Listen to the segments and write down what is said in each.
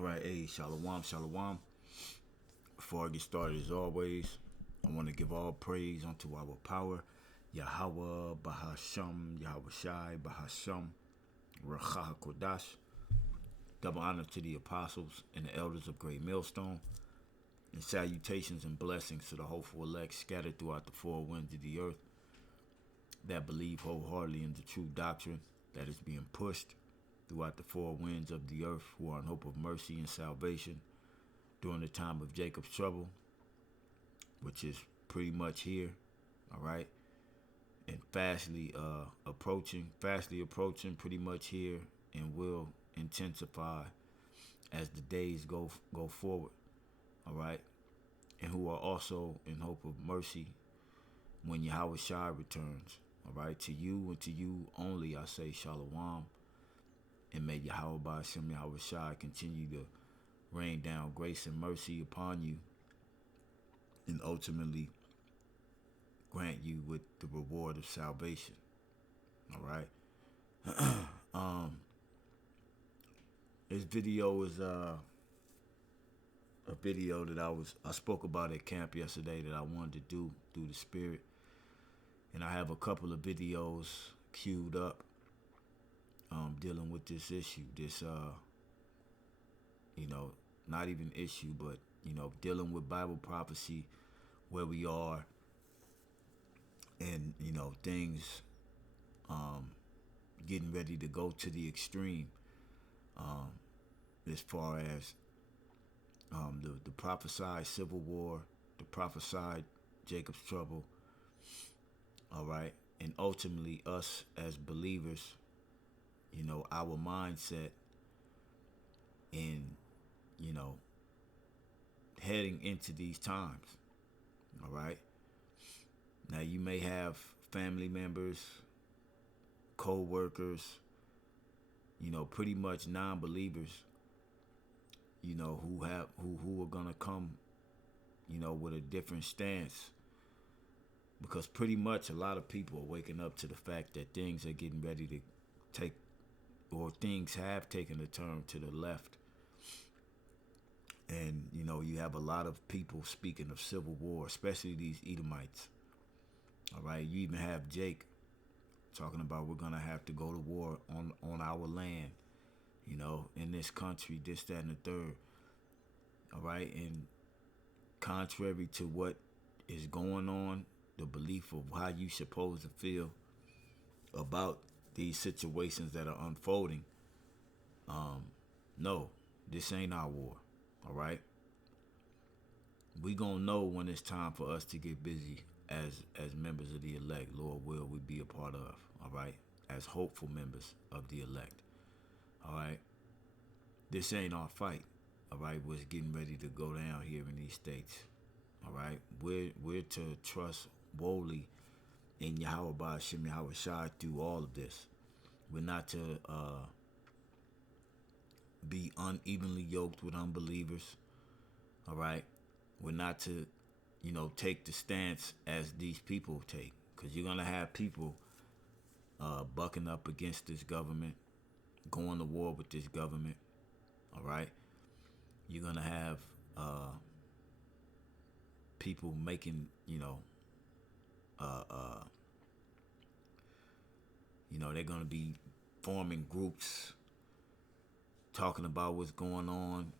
All right, hey, shalom, shalom. Before I get started, as always, I want to give all praise unto our power, Yahweh, Bahasham, Yahweh Shai, Bahasham, Racha Kodash. Double honor to the apostles and the elders of Great Millstone, and salutations and blessings to the hopeful elect scattered throughout the four winds of the earth that believe wholeheartedly in the true doctrine that is being pushed throughout the four winds of the earth, who are in hope of mercy and salvation during the time of Jacob's trouble, which is pretty much here, all right, and fastly approaching pretty much here, and will intensify as the days go forward, all right, and who are also in hope of mercy when Yahweh Shai returns, all right. To you and to you only I say shalom, and may Yahweh Ba'ashem Yahweh Shai continue to rain down grace and mercy upon you, and ultimately grant you with the reward of salvation. All right. This video is a video that I spoke about at camp yesterday that I wanted to do through the Spirit, and I have a couple of videos queued up dealing with this issue. This not even issue, but dealing with Bible prophecy, where we are, and things getting ready to go to the extreme, as far as the prophesied civil war, the prophesied Jacob's trouble, all right, and ultimately us as believers, our mindset in heading into these times, all right. Now you may have family members, co-workers, pretty much non-believers, who are gonna come, with a different stance, because pretty much a lot of people are waking up to the fact that things are getting ready to take, or things have taken a turn to the left. And you have a lot of people speaking of civil war, especially these Edomites. All right, you even have Jake talking about we're gonna have to go to war on our land, in this country, this, that, and the third. All right, and contrary to what is going on, the belief of how you supposed to feel about these situations that are unfolding, no, this ain't our war. All right, we gonna know when it's time for us to get busy as members of the elect. Lord will we be a part of, all right, as hopeful members of the elect. All right, this ain't our fight, all right. What's getting ready to go down here in these states, all right. We're to trust wholly in Yahweh Ba'ashem Yahweh Shai through all of this. We're not to be unevenly yoked with unbelievers, all right. We're not to take the stance as these people take, because you're gonna have people bucking up against this government, going to war with this government, all right. You're gonna have people making they're gonna be forming groups, talking about what's going on,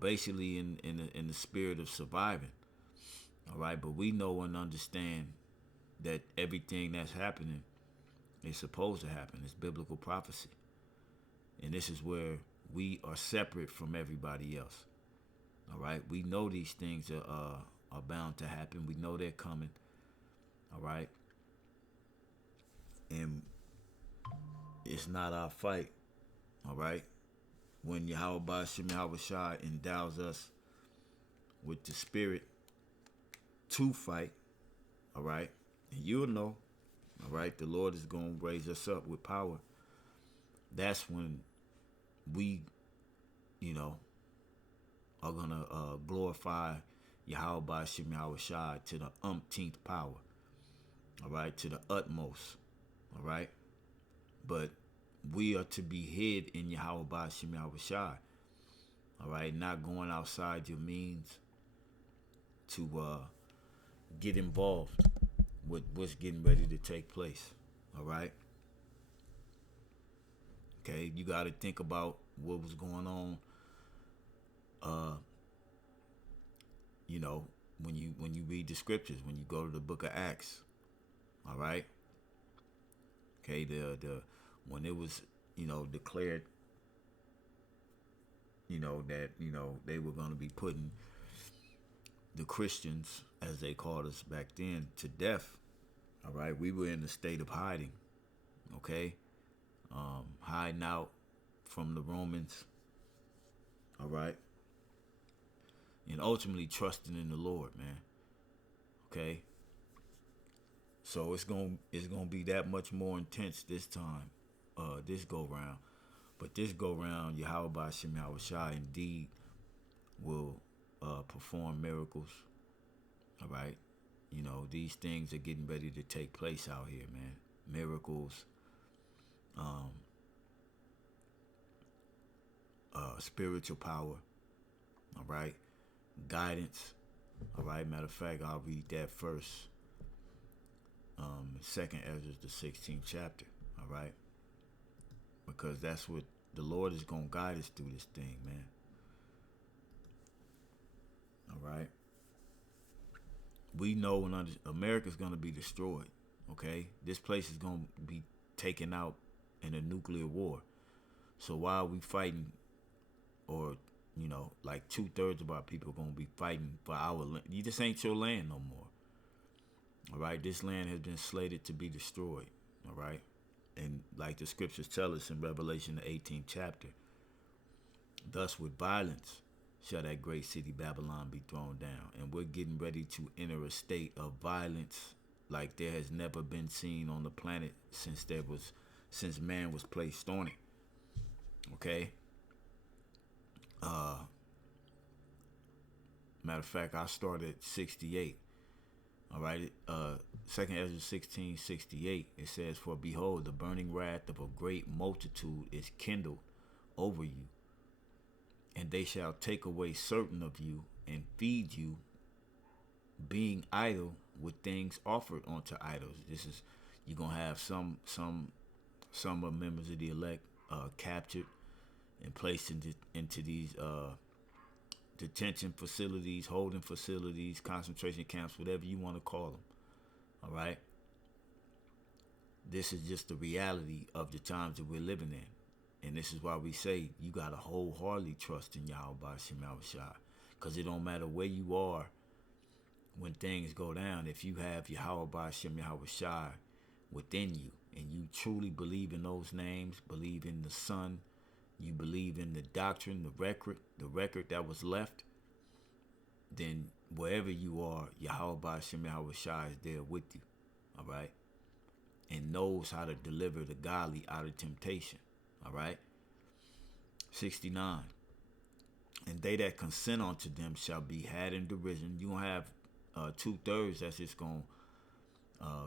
basically in the spirit of surviving, all right. But we know and understand that everything that's happening is supposed to happen. It's biblical prophecy, and this is where we are separate from everybody else, all right. We know these things are bound to happen. We know they're coming, all right. And it's not our fight, all right. When Yahweh Ba'ashem Yahweh Shai endows us with the spirit to fight, all right, and you'll know, all right, the Lord is going to raise us up with power. That's when we, are going to glorify Yahweh Ba'ashem Yahweh Shai to the umpteenth power, all right, to the utmost, all right. But we are to be hid in Yahweh Ba'ashem Yahweh Shai. All right, not going outside your means to get involved with what's getting ready to take place. All right. Okay, you got to think about what was going on. You know, when you read the scriptures, when you go to the book of Acts. All right. Okay, the when it was, declared, that, they were going to be putting the Christians, as they called us back then, to death. All right, we were in a state of hiding. Okay, hiding out from the Romans. All right, and ultimately trusting in the Lord, man. Okay, so it's gonna be that much more intense this time, this go round. But this go round, Yahweh Ba'ashem Yahweh Shai indeed will perform miracles. All right, these things are getting ready to take place out here, man. Miracles, spiritual power. All right, guidance. All right. Matter of fact, I'll read that first. Second Ezra, the 16th chapter. All right, because that's what the Lord is gonna guide us through this thing, man. All right. We know when America's gonna be destroyed. Okay, this place is gonna be taken out in a nuclear war. So while we fighting, or like 2/3 of our people are gonna be fighting for our land. This ain't your land no more. All right, this land has been slated to be destroyed. All right, and like the scriptures tell us in Revelation, the 18th chapter, thus with violence shall that great city Babylon be thrown down. And we're getting ready to enter a state of violence like there has never been seen on the planet since man was placed on it. Okay. Matter of fact, I started at 68. All right. Second Ezra 16:68. It says, "For behold, the burning wrath of a great multitude is kindled over you, and they shall take away certain of you and feed you, being idle with things offered unto idols." This is, you're gonna have some of members of the elect captured and placed into these detention facilities, holding facilities, concentration camps, whatever you want to call them. All right. This is just the reality of the times that we're living in. And this is why we say you got to wholeheartedly trust in Yahweh Ba'ashem Yahweh Shai. Because it don't matter where you are when things go down. If you have Yahweh Ba'ashem Yahweh Shai within you, and you truly believe in those names, believe in the Son, you believe in the doctrine, the record that was left, then wherever you are, Yahweh Ba'ashem Yahweh Shai is there with you. All right? And knows how to deliver the godly out of temptation. All right? 69. And they that consent unto them shall be had in derision. You gonna have 2/3 that's just gonna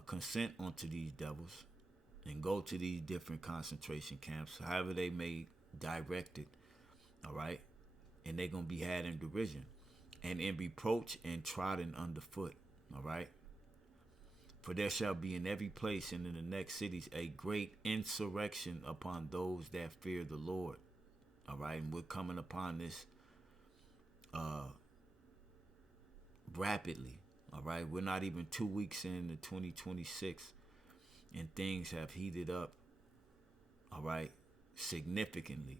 consent unto these devils and go to these different concentration camps, however they may direct it. All right? And they're gonna be had in derision and in reproach and trodden underfoot. All right? For there shall be in every place and in the next cities a great insurrection upon those that fear the Lord. All right, and we're coming upon this rapidly. All right, we're not even 2 weeks into 2026, and things have heated up. All right, significantly,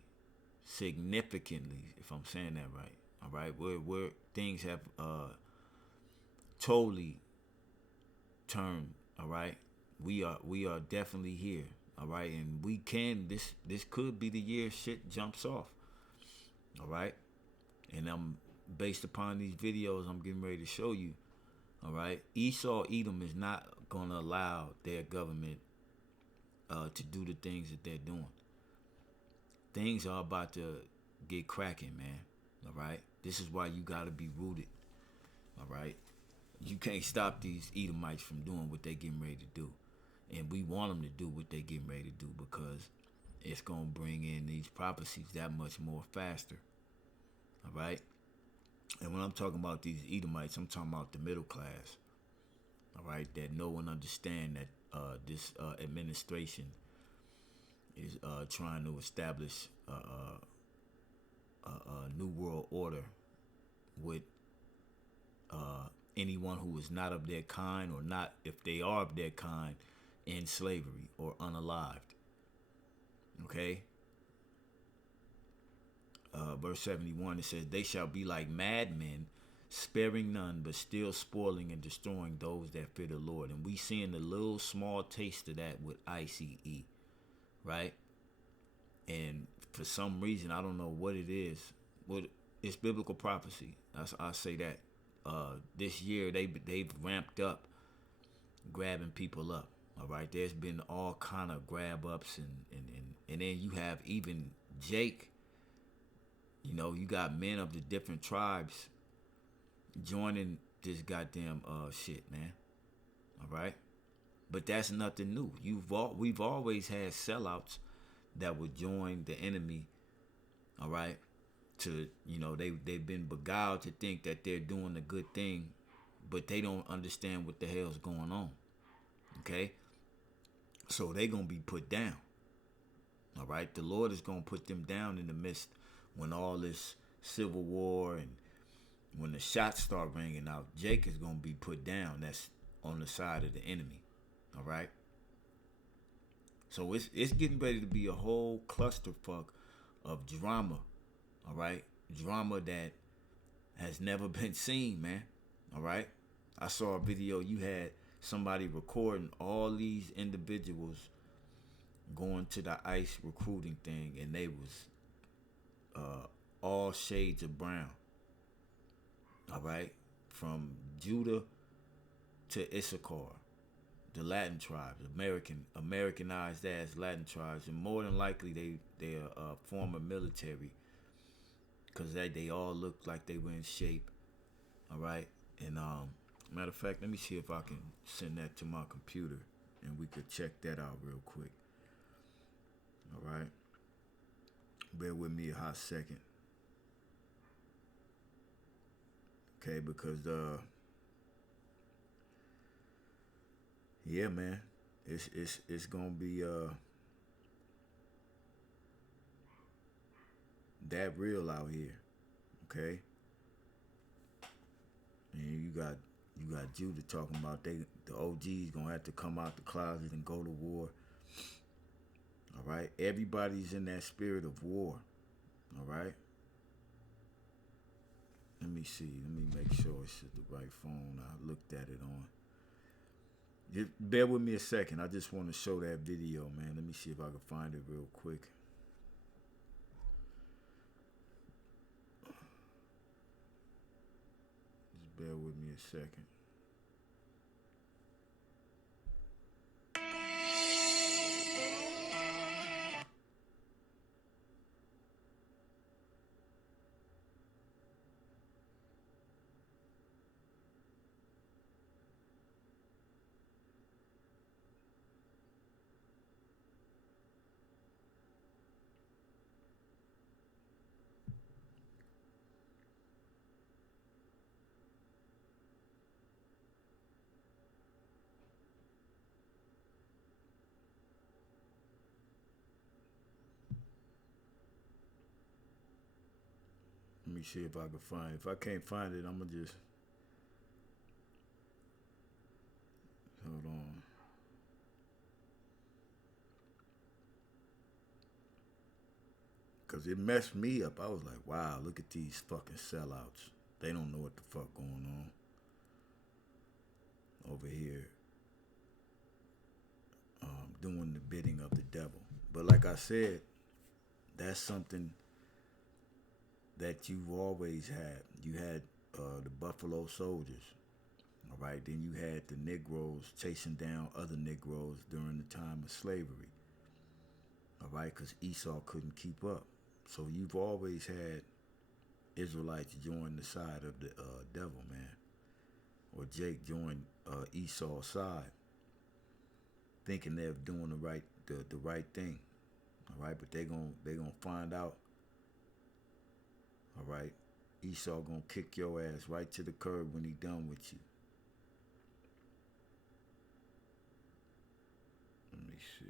if I'm saying that right. All right, where things have totally turned. All right, we are definitely here. All right, and we can, this could be the year shit jumps off. All right, and I'm based upon these videos I'm getting ready to show you. All right, Esau Edom is not gonna allow their government to do the things that they're doing. Things are about to get cracking, man. All right, this is why you gotta be rooted. All right, you can't stop these Edomites from doing what they getting ready to do. And we want them to do what they getting ready to do, because it's going to bring in these prophecies that much more faster. All right? And when I'm talking about these Edomites, I'm talking about the middle class. All right? That know and understand that this administration is trying to establish a new world order with anyone who is not of their kind, or not, if they are of their kind, in slavery or unalived. Okay? Verse 71, it says, they shall be like madmen, sparing none, but still spoiling and destroying those that fear the Lord. And we seeing a little small taste of that with ICE, right? And for some reason, I don't know what it is, but it's biblical prophecy. I say that. This year, they've ramped up grabbing people up. All right, there's been all kind of grab ups, and then you have even Jake. You know, you got men of the different tribes joining this goddamn shit, man. All right, but that's nothing new. We've always had sellouts that would join the enemy. All right, to, you know, they've been beguiled to think that they're doing a good thing, but they don't understand what the hell's going on. Okay, so they gonna be put down. All right, the Lord is gonna put them down in the midst when all this civil war and when the shots start ringing out. Jake is gonna be put down. That's on the side of the enemy. All right. So it's getting ready to be a whole clusterfuck of drama. All right, drama that has never been seen, man. All right, I saw a video. You had somebody recording all these individuals going to the ICE recruiting thing, and they was all shades of brown. All right, from Judah to Issachar, the Latin tribes, Americanized as Latin tribes, and more than likely they are former military, because they all look like they were in shape. All right, and matter of fact, let me see if I can send that to my computer, and we could check that out real quick. All right, bear with me a hot second. Okay, because yeah, man, it's gonna be that real out here. Okay, and you got Judah talking about the OGs gonna have to come out the closet and go to war. All right, everybody's in that spirit of war. All right, let me see. Let me make sure it's the right phone I looked at it on. Just bear with me a second. I just want to show that video, man. Let me see if I can find it real quick. Just bear with me a second. Let me see if I can find it. If I can't find it, I'm going to just... Hold on. Because it messed me up. I was like, wow, look at these fucking sellouts. They don't know what the fuck going on over here. Doing the bidding of the devil. But like I said, that's something that you've always had. You had the Buffalo Soldiers, all right? Then you had the Negroes chasing down other Negroes during the time of slavery, all right? Because Esau couldn't keep up. So you've always had Israelites join the side of the devil, man. Or Jake joined Esau's side, thinking they're doing the right thing, All right, but they gonna find out. All right, Esau gonna kick your ass right to the curb when he done with you. Let me see.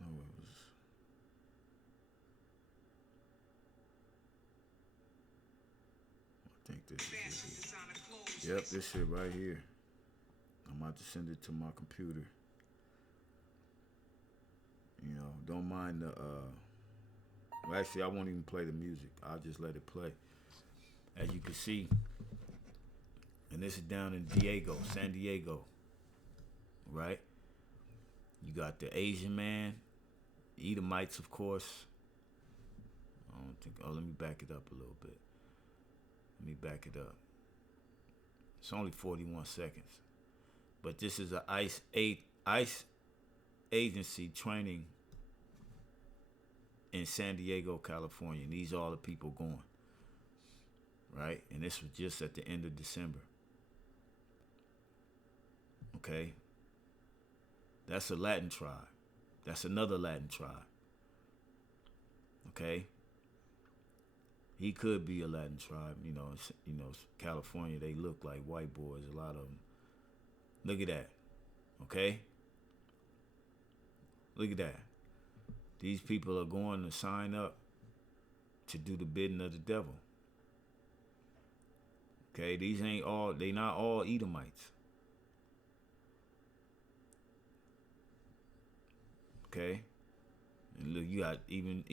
No, it was. I think this is it. Yep, this shit right here. I'm about to send it to my computer. You know, don't mind the. Well, actually, I won't even play the music. I'll just let it play. As you can see, and this is down in San Diego, right? You got the Asian man, Edomites, of course. I don't think. Oh, let me back it up a little bit. Let me back it up. It's only 41 seconds, but this is a ICE agency training in San Diego, California. And these are all the people going, right? And this was just at the end of December. Okay? That's a Latin tribe. That's another Latin tribe. Okay? He could be a Latin tribe. You know, California, they look like white boys, a lot of them. Look at that. Okay? Look at that. These people are going to sign up to do the bidding of the devil. Okay, they not all Edomites. Okay? And look, you got even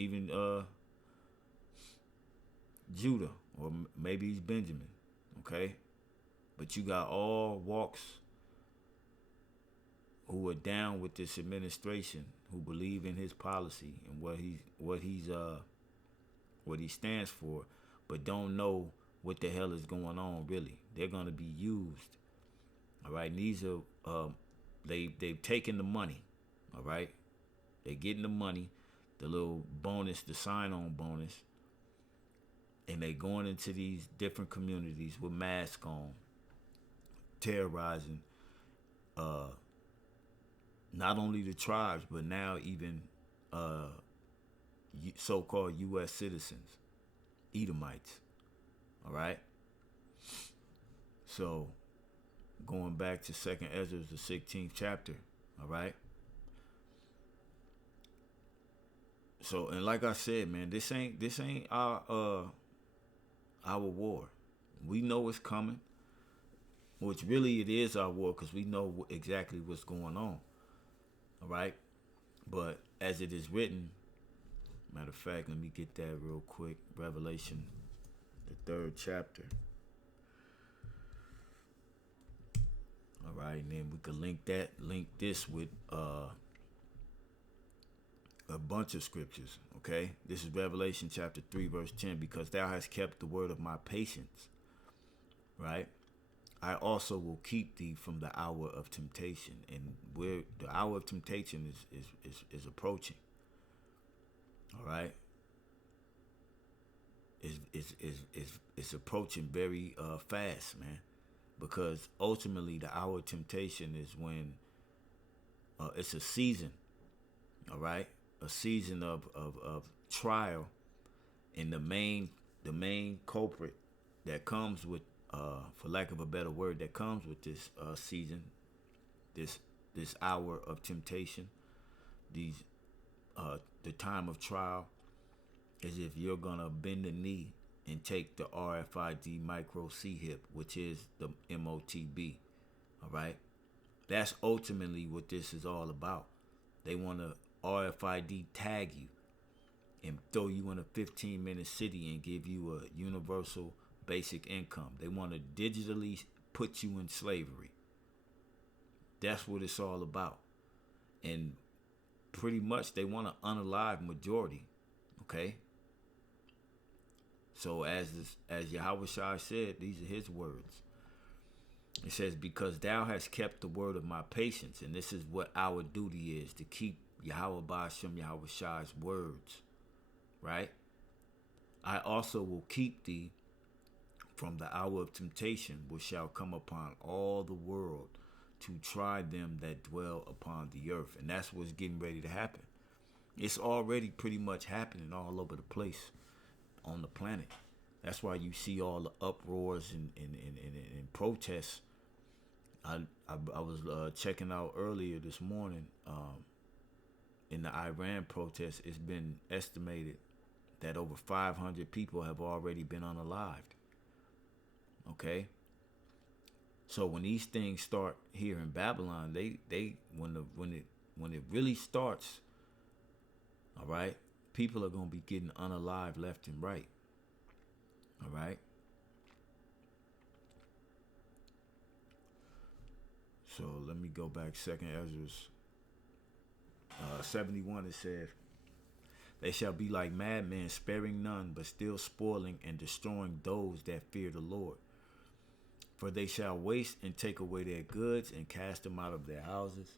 Judah, or maybe he's Benjamin. Okay? But you got all walks who are down with this administration, who believe in his policy and what he stands for, but don't know what the hell is going on really. They're gonna be used. All right, and these are they've taken the money. All right, they're getting the money, the little bonus, the sign-on bonus, and they going into these different communities with masks on, terrorizing not only the tribes, but now even so-called U.S. citizens, Edomites. All right? So, going back to 2nd Ezra, the 16th chapter. All right? So, and like I said, man, this ain't our war. We know it's coming. Which really it is our war, because we know exactly what's going on. All right? But as it is written, matter of fact, let me get that real quick. Revelation, the 3rd chapter. All right, and then we could link this with a bunch of scriptures, okay? This is Revelation chapter 3, verse 10. Because thou hast kept the word of my patience, right? I also will keep thee from the hour of temptation. And where the hour of temptation is approaching. All right? It's approaching very fast, man. Because ultimately the hour of temptation is when it's a season. All right? A season of trial. And the main culprit that comes with, for lack of a better word, that comes with this season, this hour of temptation, the time of trial, is if you're gonna bend the knee and take the RFID micro C-hip, which is the MOTB. All right, that's ultimately what this is all about. They want to RFID tag you and throw you in a 15-minute city and give you a universal basic income. They want to digitally put you in slavery. That's what it's all about. And pretty much they want to unalive majority. Okay? So as Yahweh Shai said, these are his words. It says, because thou hast kept the word of my patience, and this is what our duty is, to keep Yahweh Ba'ashem Yahweh Shai's words. Right? I also will keep thee from the hour of temptation, which shall come upon all the world to try them that dwell upon the earth. And that's what's getting ready to happen. It's already pretty much happening all over the place on the planet. That's why you see all the uproars and protests. I was checking out earlier this morning in the Iran protest. It's been estimated that over 500 people have already been unalived. Okay? So when these things start here in Babylon, when it really starts, all right, people are gonna be getting unalived left and right. All right. So let me go back. Second Ezra's 71. It says, "They shall be like madmen, sparing none, but still spoiling and destroying those that fear the Lord. For they shall waste and take away their goods and cast them out of their houses.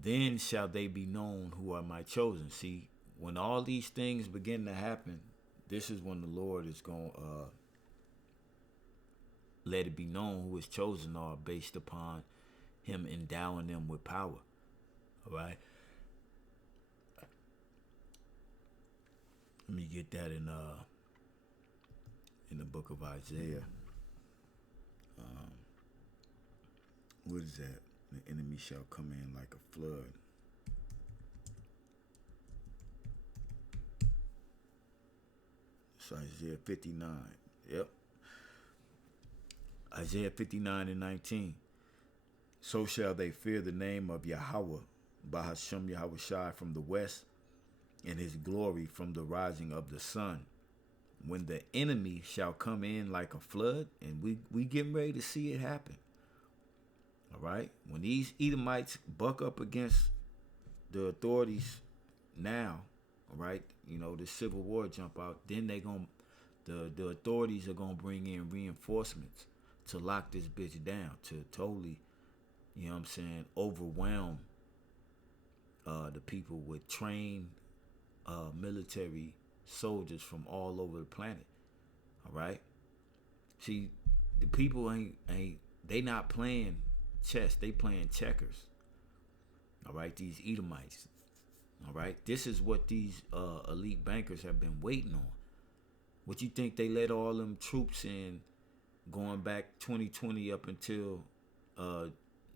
Then shall they be known who are my chosen." See, when all these things begin to happen, this is when the Lord is going to let it be known who his chosen are based upon him endowing them with power. All right? Let me get that in the book of Isaiah. What is that? The enemy shall come in like a flood. It's Isaiah 59. Yep. Isaiah 59 and 19. "So shall they fear the name of Yahweh, Bahashem Yahushai from the west, and his glory from the rising of the sun. When the enemy shall come in like a flood," and we getting ready to see it happen. All right? When these Edomites buck up against the authorities now, all right, you know, the civil war jump out, then the authorities are gonna bring in reinforcements to lock this bitch down, to totally, you know what I'm saying, overwhelm the people with trained military soldiers from all over the planet. All right? See, the people they not playing chess, they playing checkers. All right, these Edomites. All right, this is what these elite bankers have been waiting on. What you think they let all them troops in going back 2020 up until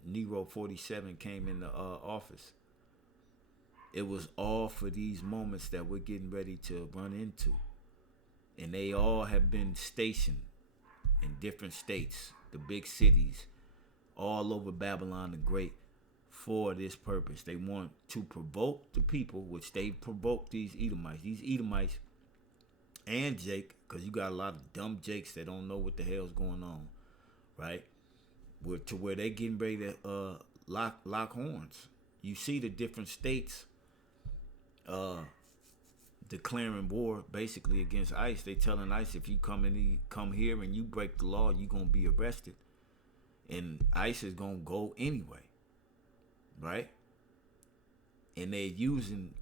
Nero 47 came into office? It was all for these moments that we're getting ready to run into. And they all have been stationed in different states, the big cities, all over Babylon the Great for this purpose. They want to provoke the people, which they provoked these Edomites. These Edomites and Jake, because you got a lot of dumb Jakes that don't know what the hell's going on, right? To where they getting ready to lock horns. You see the different states declaring war basically against ICE. They telling ICE, if you come here and you break the law, you gonna be arrested. And ICE is gonna go anyway. Right? And they're using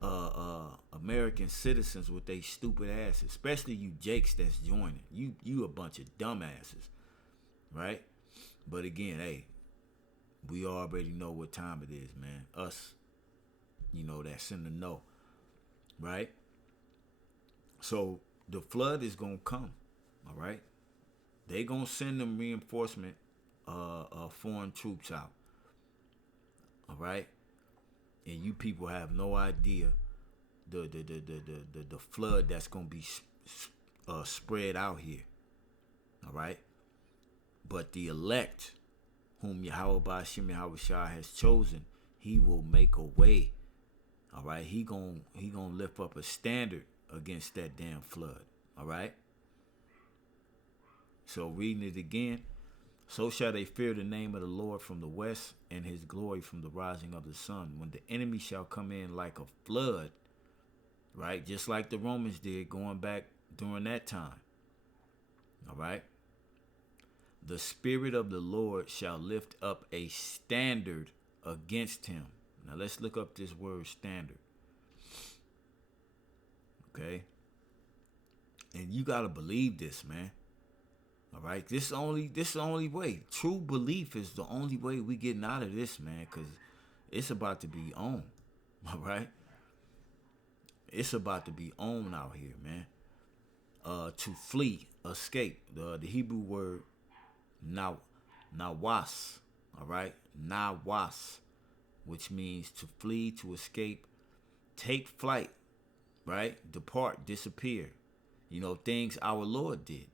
American citizens with they stupid asses, especially you Jakes that's joining. You a bunch of dumbasses, right? But again, hey, we already know what time it is, man. Us, you know, that's in the know, right? So the flood is gonna come, all right? They gonna send them reinforcement, foreign troops out. All right, and you people have no idea the flood that's gonna be spread out here. All right, but the elect, whom Yahweh Ba'ashem Yahushua has chosen, he will make a way. All right, he gonna lift up a standard against that damn flood. All right. So reading it again. "So shall they fear the name of the Lord from the west, and his glory from the rising of the sun. When the enemy shall come in like a flood," right? Just like the Romans did going back during that time. All right. "The Spirit of the Lord shall lift up a standard against him." Now let's look up this word standard. Okay. And you got to believe this, man. All right, this the only way. True belief is the only way we getting out of this, man. Cause it's about to be on. All right, it's about to be on out here, man. To flee, escape. The Hebrew word now, nawas. All right, nawas, which means to flee, to escape, take flight. Right, depart, disappear. You know, things our Lord did.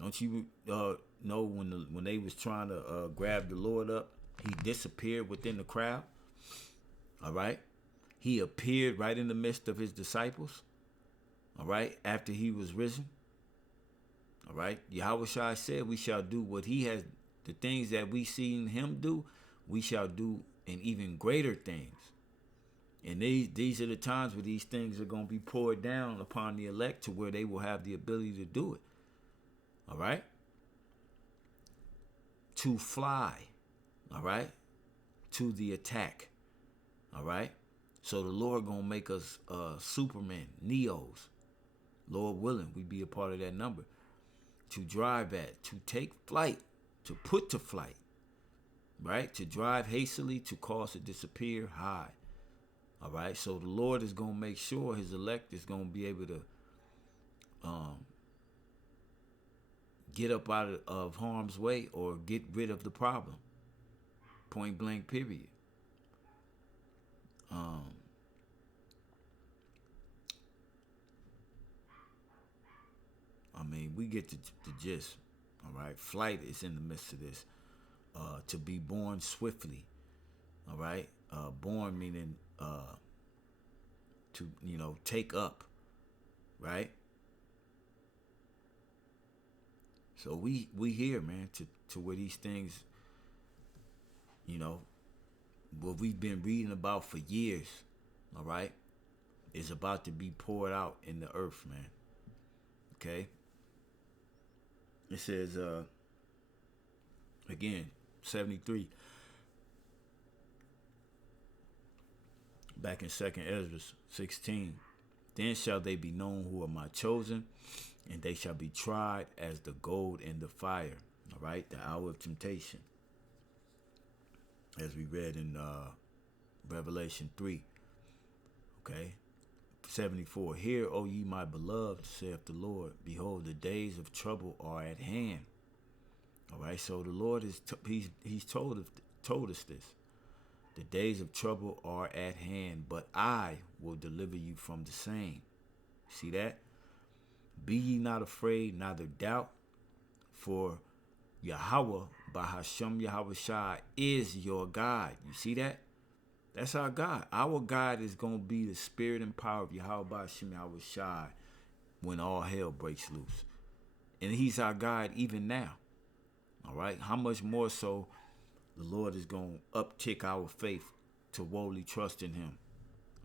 Don't you know when they was trying to grab the Lord up, he disappeared within the crowd. All right, he appeared right in the midst of his disciples. All right, after he was risen. All right, Yahweh Shai said, "We shall do what he has. The things that we seen him do, we shall do, and even greater things." And these are the times where these things are going to be poured down upon the elect to where they will have the ability to do it. All right? To fly. All right? To the attack. All right? So the Lord going to make us Superman, Neos. Lord willing, we be a part of that number. To drive at, to take flight, to put to flight. Right? To drive hastily, to cause to disappear, hide. All right, so the Lord is going to make sure his elect is going to be able to get up out of harm's way or get rid of the problem. Point blank, period. I mean, we get the gist. All right, flight is in the midst of this. To be born swiftly. All right, born meaning to take up. Right. So we here, man, to where these things, what we've been reading about for years, all right, is about to be poured out in the earth, man. Okay. It says, again, 73. Back in 2nd Ezra 16. Then shall they be known who are my chosen, and they shall be tried as the gold in the fire. All right, the hour of temptation. As we read in Revelation 3. Okay. 74. Hear, O ye my beloved, saith the Lord. Behold, the days of trouble are at hand. All right, so the Lord is he's told us this. The days of trouble are at hand, but I will deliver you from the same. See that? Be ye not afraid, neither doubt, for Yahweh, Bahashem Yahweh Shai, is your God. You see that? That's our God. Our God is going to be the spirit and power of Yahweh, Bahashem Yahweh Shai when all hell breaks loose. And he's our God even now. All right? How much more so the Lord is going to uptick our faith to wholly trust in him.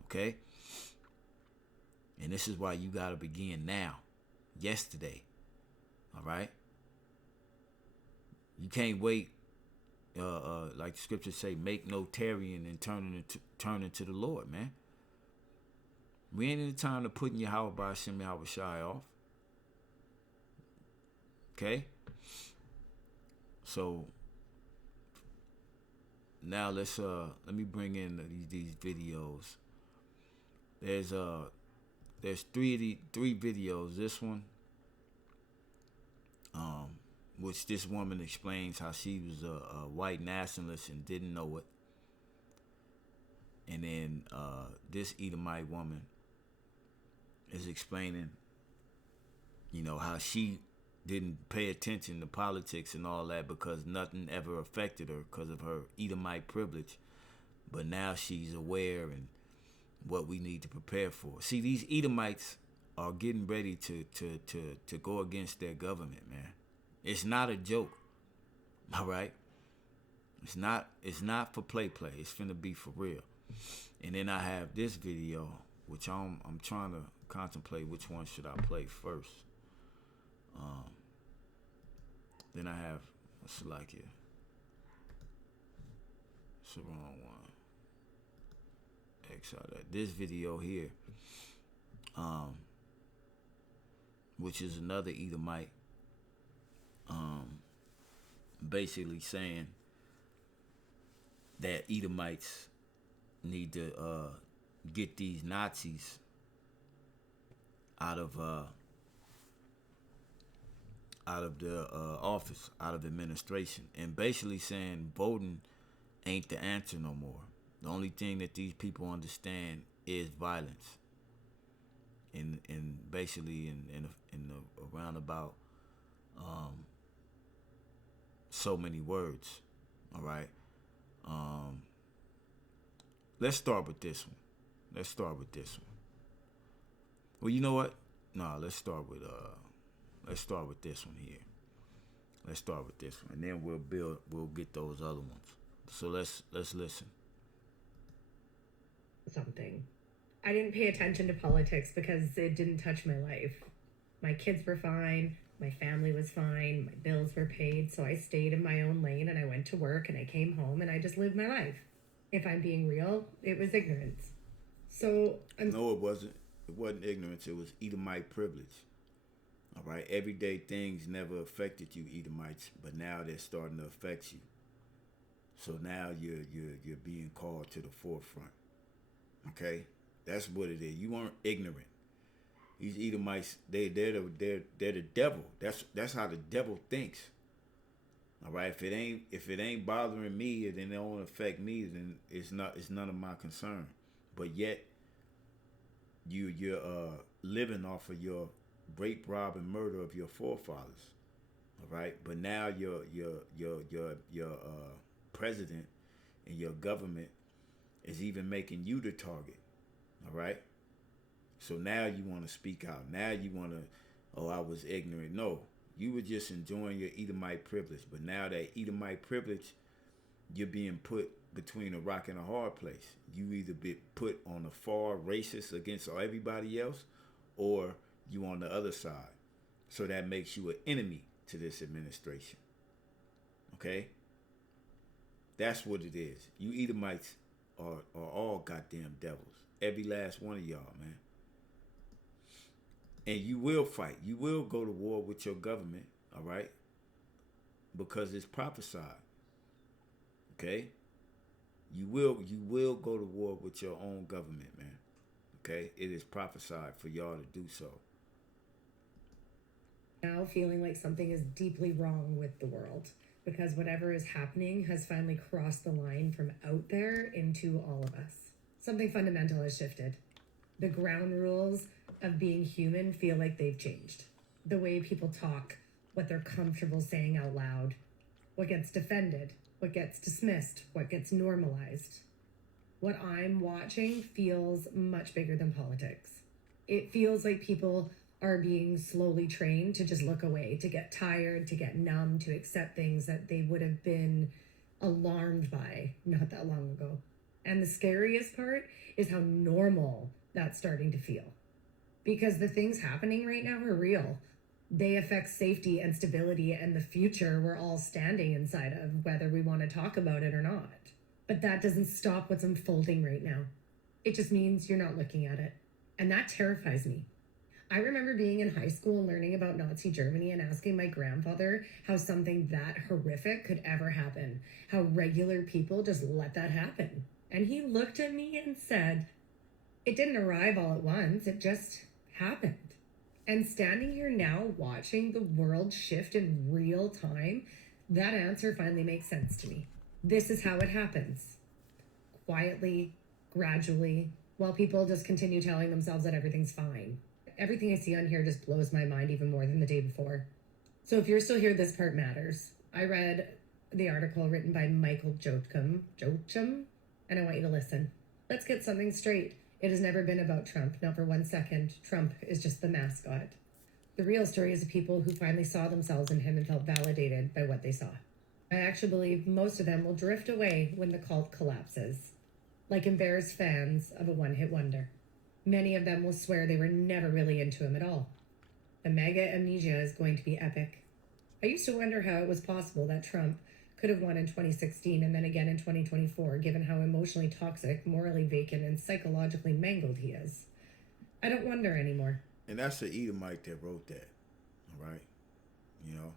Okay? And this is why you got to begin now. Yesterday. All right? You can't wait, like the scriptures say, make no tarrying and turn into the Lord, man. We ain't in the time to putting Yahweh Ba'ashem Yahweh Shai off. Okay? So now let me bring in these videos. There's three videos. This one, which this woman explains how she was a white nationalist and didn't know it. And then this Edomite woman is explaining, how she didn't pay attention to politics and all that because nothing ever affected her because of her Edomite privilege. But now she's aware and what we need to prepare for. See, these Edomites are getting ready to go against their government, man. It's not a joke. All right? It's not for play. It's finna be for real. And then I have this video, which I'm trying to contemplate which one should I play first. Then I have, what's it like here? It's the wrong one. X out that. This video here, which is another Edomite, basically saying that Edomites need to get these Nazis out of the office, out of administration, and basically saying voting ain't the answer no more. The only thing that these people understand is violence, and basically in the roundabout, so many words. All right. Let's start with this one. Well, you know what? No, let's start with this one here. Let's start with this one, and then we'll get those other ones. So let's listen. Something. I didn't pay attention to politics because it didn't touch my life. My kids were fine, my family was fine, my bills were paid, so I stayed in my own lane and I went to work and I came home and I just lived my life. If I'm being real, it was ignorance. So No, it wasn't. It wasn't ignorance. It was Edomite privilege. All right. Everyday things never affected you, Edomites, but now they're starting to affect you. So now you're being called to the forefront. Okay, that's what it is. You weren't ignorant. These Edomites, they're the devil. That's how the devil thinks. All right. If it ain't bothering me, then it don't affect me. Then it's none of my concern. But yet you're living off of your rape, rob, and murder of your forefathers. All right. But now your president and your government is even making you the target. All right. So now you want to speak out. Now you want to, oh, I was ignorant. No, you were just enjoying your Edomite privilege. But now that Edomite privilege, you're being put between a rock and a hard place. You either be put on the far racist against everybody else, or you on the other side. So that makes you an enemy to this administration. Okay? That's what it is. You Edomites are all goddamn devils. Every last one of y'all, man. And you will fight. You will go to war with your government, all right? Because it's prophesied. Okay? You will go to war with your own government, man. Okay? It is prophesied for y'all to do so. Now feeling like something is deeply wrong with the world because whatever is happening has finally crossed the line from out there into all of us. Something fundamental has shifted. The ground rules of being human feel like they've changed. The way people talk, what they're comfortable saying out loud, what gets defended, what gets dismissed, what gets normalized. What I'm watching feels much bigger than politics. It feels like people are being slowly trained to just look away, to get tired, to get numb, to accept things that they would have been alarmed by not that long ago. And the scariest part is how normal that's starting to feel. Because the things happening right now are real. They affect safety and stability and the future we're all standing inside of, whether we want to talk about it or not. But that doesn't stop what's unfolding right now. It just means you're not looking at it. And that terrifies me. I remember being in high school and learning about Nazi Germany and asking my grandfather how something that horrific could ever happen. How regular people just let that happen. And he looked at me and said, it didn't arrive all at once, it just happened. And standing here now watching the world shift in real time, that answer finally makes sense to me. This is how it happens. Quietly, gradually, while people just continue telling themselves that everything's fine. Everything I see on here just blows my mind even more than the day before. So if you're still here, this part matters. I read the article written by Michael Joachim, and I want you to listen. Let's get something straight. It has never been about Trump, not for 1 second. Trump is just the mascot. The real story is of people who finally saw themselves in him and felt validated by what they saw. I actually believe most of them will drift away when the cult collapses, like embarrassed fans of a one-hit wonder. Many of them will swear they were never really into him at all. The mega amnesia is going to be epic. I used to wonder how it was possible that Trump could have won in 2016 and then again in 2024, given how emotionally toxic, morally vacant, and psychologically mangled he is. I don't wonder anymore. And that's the Edomite that wrote that, all right? You know,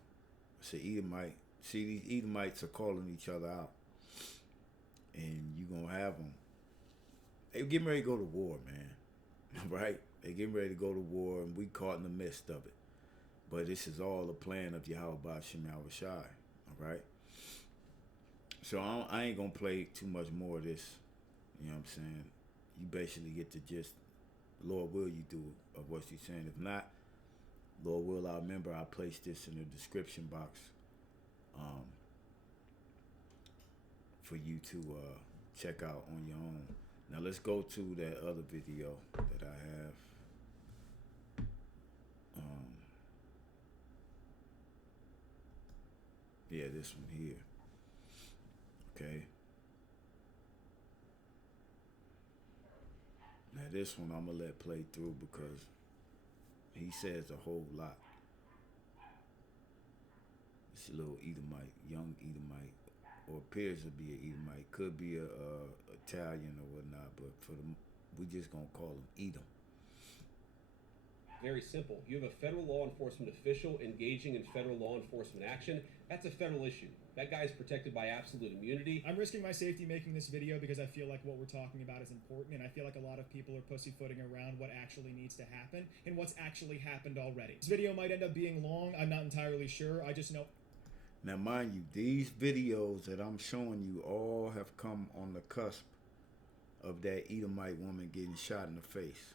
It's an Edomite. See, these Edomites are calling each other out, and you gonna have them. They getting ready to go to war, man. Right? They getting ready to go to war, and we caught in the midst of it. But this is all a plan of Yahweh Shem Shai. All right? So I ain't gonna play too much more of this. You know what I'm saying? You basically get the gist. Lord will you do of what she's saying. If not, Lord will, I remember I placed this in the description box for you to check out on your own. Now let's go to that other video that I have. Yeah, this one here. Okay. Now this one I'm gonna let play through because he says a whole lot. It's a little Edomite, young Edomite, or appears to be an Edomite. Could be a Italian or whatnot, but for the we just gonna call him Edom. Very simple. You have a federal law enforcement official engaging in federal law enforcement action. That's a federal issue. That guy is protected by absolute immunity. I'm risking my safety making this video because I feel like what we're talking about is important, and I feel like a lot of people are pussyfooting around what actually needs to happen and what's actually happened already. This video might end up being long. I'm not entirely sure. I just know. Now, mind you, these videos that I'm showing you all have come on the cusp of that Edomite woman getting shot in the face.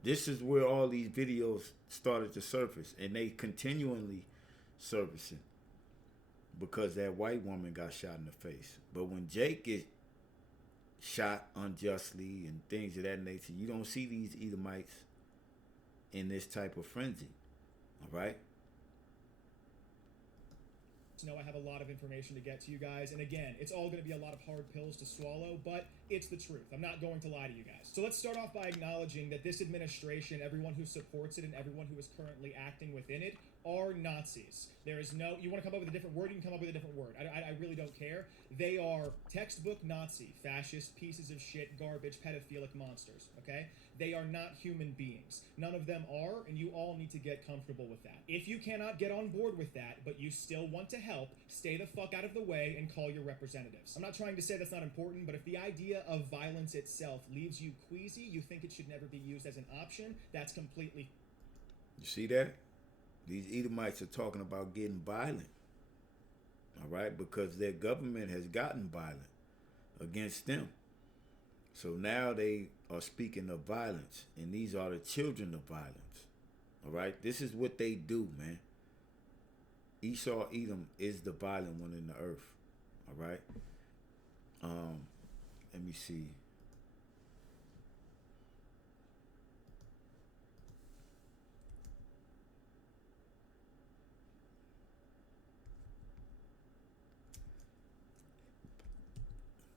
This is where all these videos started to surface, and they continually surfacing because that white woman got shot in the face. But when Jake is shot unjustly and things of that nature, you don't see these Edomites in this type of frenzy. All right? Know I have a lot of information to get to you guys, and again, it's all going to be a lot of hard pills to swallow, but it's the truth. I'm not going to lie to you guys. So let's start off by acknowledging that this administration, everyone who supports it and everyone who is currently acting within it, are Nazis. There is no, you want to come up with a different word, you can come up with a different word. I really don't care. They are textbook Nazi, fascist, pieces of shit, garbage, pedophilic monsters, okay? They are not human beings. None of them are, and you all need to get comfortable with that. If you cannot get on board with that, but you still want to help, stay the fuck out of the way and call your representatives. I'm not trying to say that's not important, but if the idea of violence itself leaves you queasy, you think it should never be used as an option, that's completely... You see that? These Edomites are talking about getting violent. All right? Because their government has gotten violent against them. So now they are speaking of violence, and these are the children of violence. All right? This is what they do, man. Esau, Edom is the violent one in the earth. All right? Let me see.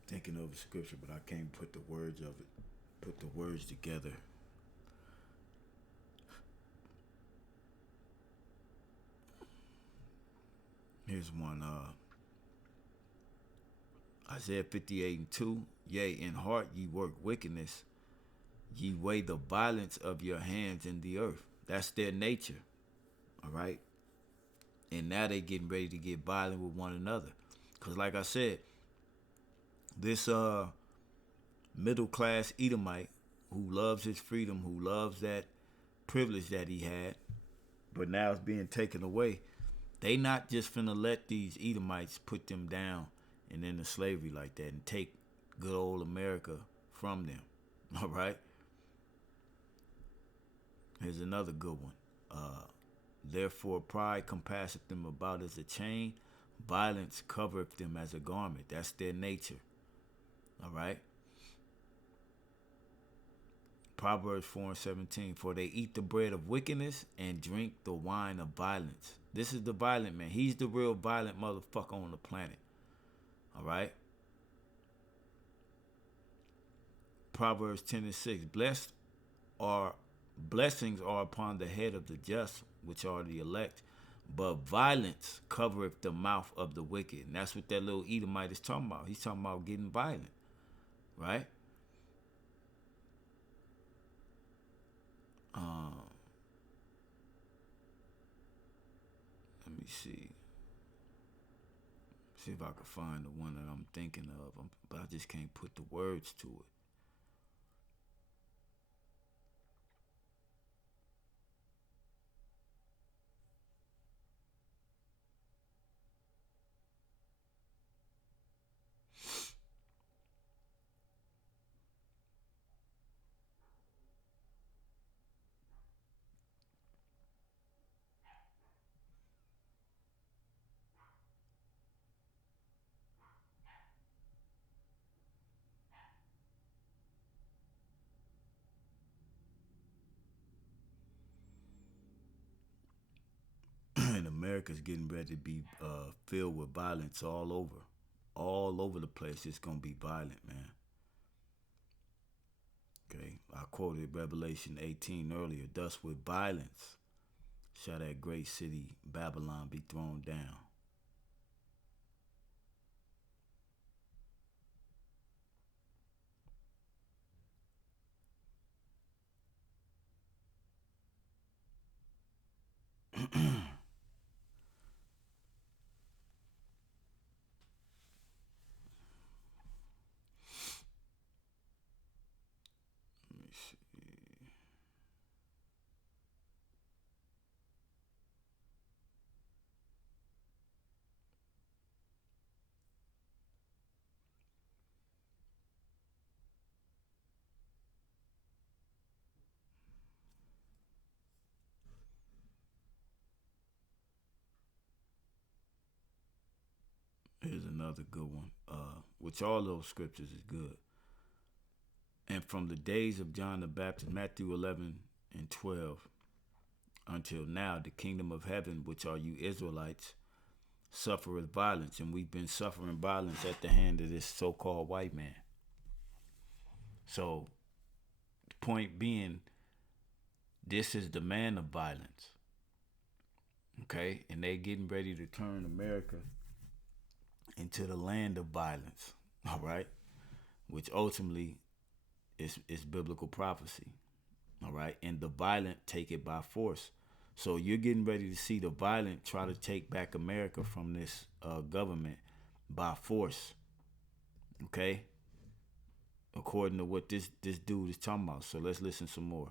Thinking of a scripture, but I can't put the words of it, put the words together. Here's one, Isaiah 58:2. Yea, in heart ye work wickedness, ye weigh the violence of your hands in the earth. That's their nature, all right? And now they getting ready to get violent with one another. Because like I said, this middle class Edomite who loves his freedom, who loves that privilege that he had, but now it's being taken away. They not just finna let these Edomites put them down and into slavery like that and take good old America from them. All right? Here's another good one. Therefore pride compasseth them about as a chain, violence covereth them as a garment. That's their nature. All right. Proverbs 4:17. For they eat the bread of wickedness and drink the wine of violence. This is the violent man. He's the real violent motherfucker on the planet. All right. Proverbs 10:6. Blessings are upon the head of the just, which are the elect, but violence covereth the mouth of the wicked. And that's what that little Edomite is talking about. He's talking about getting violent. Right? Let me see. See if I can find the one that I'm thinking of. But I just can't put the words to it. And America's getting ready to be filled with violence all over the place. It's gonna be violent, man. Okay, I quoted Revelation 18 earlier. Thus, with violence shall that great city Babylon be thrown down. Let me see. Here's another good one, which all those scriptures is good. And from the days of John the Baptist, Matthew 11 and 12, until now, the kingdom of heaven, which are you Israelites, suffereth violence. And we've been suffering violence at the hand of this so-called white man. So, the point being, this is the man of violence. Okay? And they getting ready to turn America into the land of violence. All right? Which ultimately is biblical prophecy. All right? And the violent take it by force. So you're getting ready to see the violent try to take back America from this government by force. Okay? According to what this dude is talking about. So let's listen some more.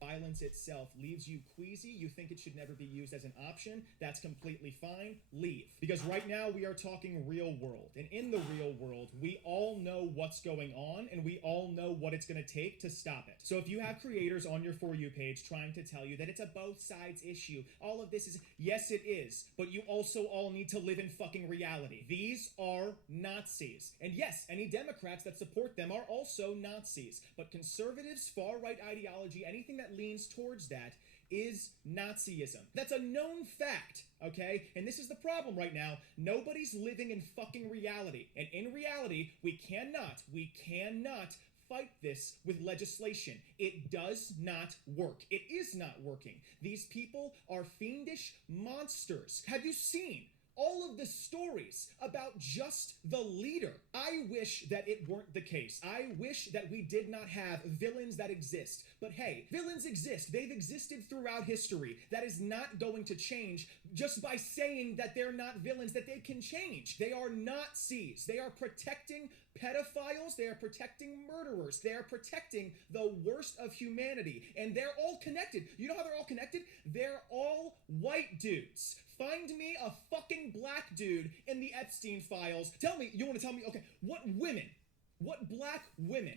Violence itself leaves you queasy, you think it should never be used as an option, that's completely fine, leave. Because right now we are talking real world, and in the real world, we all know what's going on, and we all know what it's going to take to stop it. So if you have creators on your For You page trying to tell you that it's a both sides issue, all of this is, yes it is, but you also all need to live in fucking reality. These are Nazis. And yes, any Democrats that support them are also Nazis. But conservatives, far-right ideology, anything that leans towards that is Nazism. That's a known fact, okay? And this is the problem right now. Nobody's living in fucking reality. And in reality, we cannot fight this with legislation. It does not work. It is not working. These people are fiendish monsters. Have you seen all of the stories about just the leader? I wish that it weren't the case. I wish that we did not have villains that exist. But hey, villains exist. They've existed throughout history. That is not going to change just by saying that they're not villains, that they can change. They are Nazis. They are protecting pedophiles. They are protecting murderers. They are protecting the worst of humanity. And they're all connected. You know how they're all connected? They're all white dudes. Find me a fucking black dude in the Epstein files. Tell me, you want to tell me, okay, what black women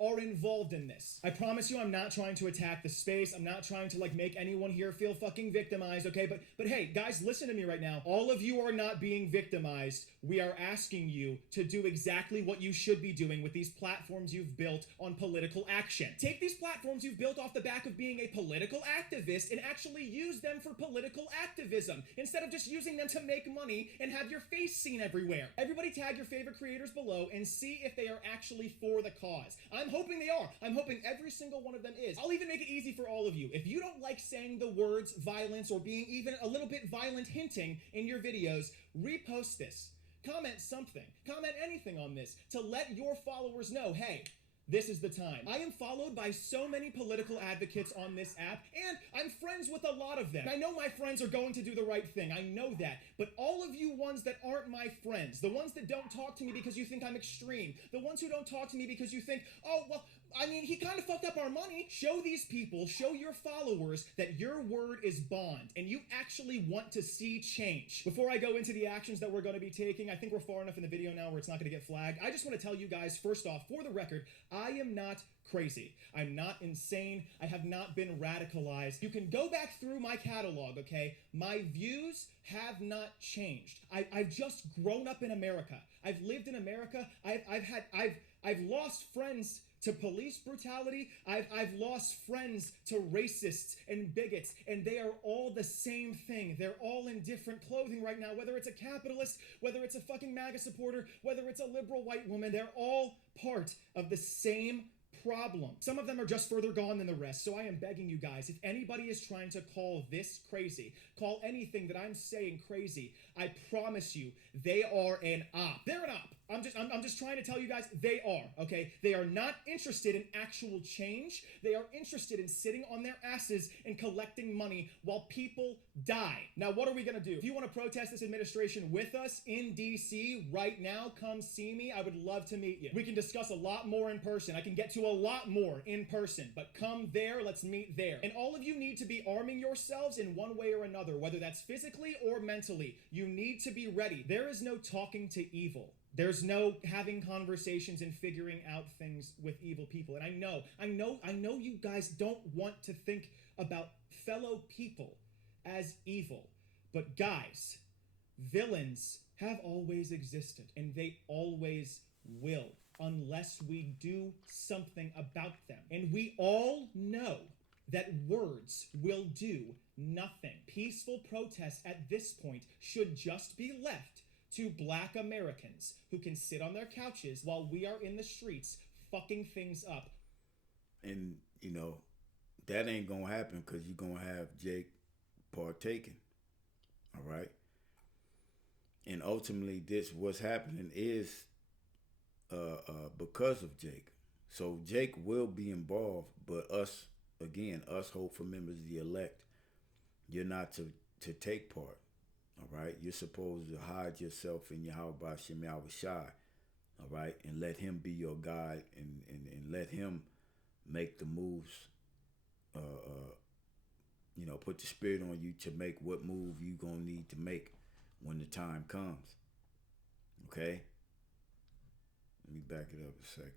are involved in this? I promise you I'm not trying to attack the space. I'm not trying to make anyone here feel fucking victimized, okay? But hey, guys, listen to me right now. All of you are not being victimized. We are asking you to do exactly what you should be doing with these platforms you've built on political action. Take these platforms you've built off the back of being a political activist and actually use them for political activism instead of just using them to make money and have your face seen everywhere. Everybody tag your favorite creators below and see if they are actually for the cause. I'm hoping they are. I'm hoping every single one of them is. I'll even make it easy for all of you. If you don't like saying the words violence or being even a little bit violent hinting in your videos, repost this. Comment something. Comment anything on this to let your followers know, hey, this is the time. I am followed by so many political advocates on this app, and I'm friends with a lot of them. I know my friends are going to do the right thing. I know that. But all of you ones that aren't my friends, the ones that don't talk to me because you think I'm extreme, the ones who don't talk to me because you think, oh, well, I mean, he kind of fucked up our money. Show these people, show your followers that your word is bond and you actually want to see change. Before I go into the actions that we're going to be taking, I think we're far enough in the video now where it's not going to get flagged. I just want to tell you guys, first off, for the record, I am not crazy. I'm not insane. I have not been radicalized. You can go back through my catalog, okay? My views have not changed. I've just grown up in America. I've lived in America. I've lost friends to police brutality. I've lost friends to racists and bigots, and they are all the same thing. They're all in different clothing right now, whether it's a capitalist, whether it's a fucking MAGA supporter, whether it's a liberal white woman, they're all part of the same problem. Some of them are just further gone than the rest, so I am begging you guys, if anybody is trying to call this crazy, call anything that I'm saying crazy, I promise you, they are an op. They're an op. I'm just trying to tell you guys, they are, okay? They are not interested in actual change. They are interested in sitting on their asses and collecting money while people die. Now, what are we gonna do? If you wanna protest this administration with us in DC right now, come see me. I would love to meet you. We can discuss a lot more in person. I can get to a lot more in person, but come there, let's meet there. And all of you need to be arming yourselves in one way or another, whether that's physically or mentally. You need to be ready. There is no talking to evil. There's no having conversations and figuring out things with evil people. And I know you guys don't want to think about fellow people as evil. But guys, villains have always existed, and they always will, unless we do something about them. And we all know that words will do nothing. Peaceful protests at this point should just be left to Black Americans who can sit on their couches while we are in the streets fucking things up. And, you know, that ain't gonna happen because you're gonna have Jake partaking. All right? And ultimately, what's happening is because of Jake. So Jake will be involved, but us hopeful members of the elect, you're not to take part. All right, you're supposed to hide yourself in Yahweh Shem Yahweh Shai, all right, and let him be your guide and let him make the moves, you know, put the spirit on you to make what move you gonna need to make when the time comes. Okay? Let me back it up a second.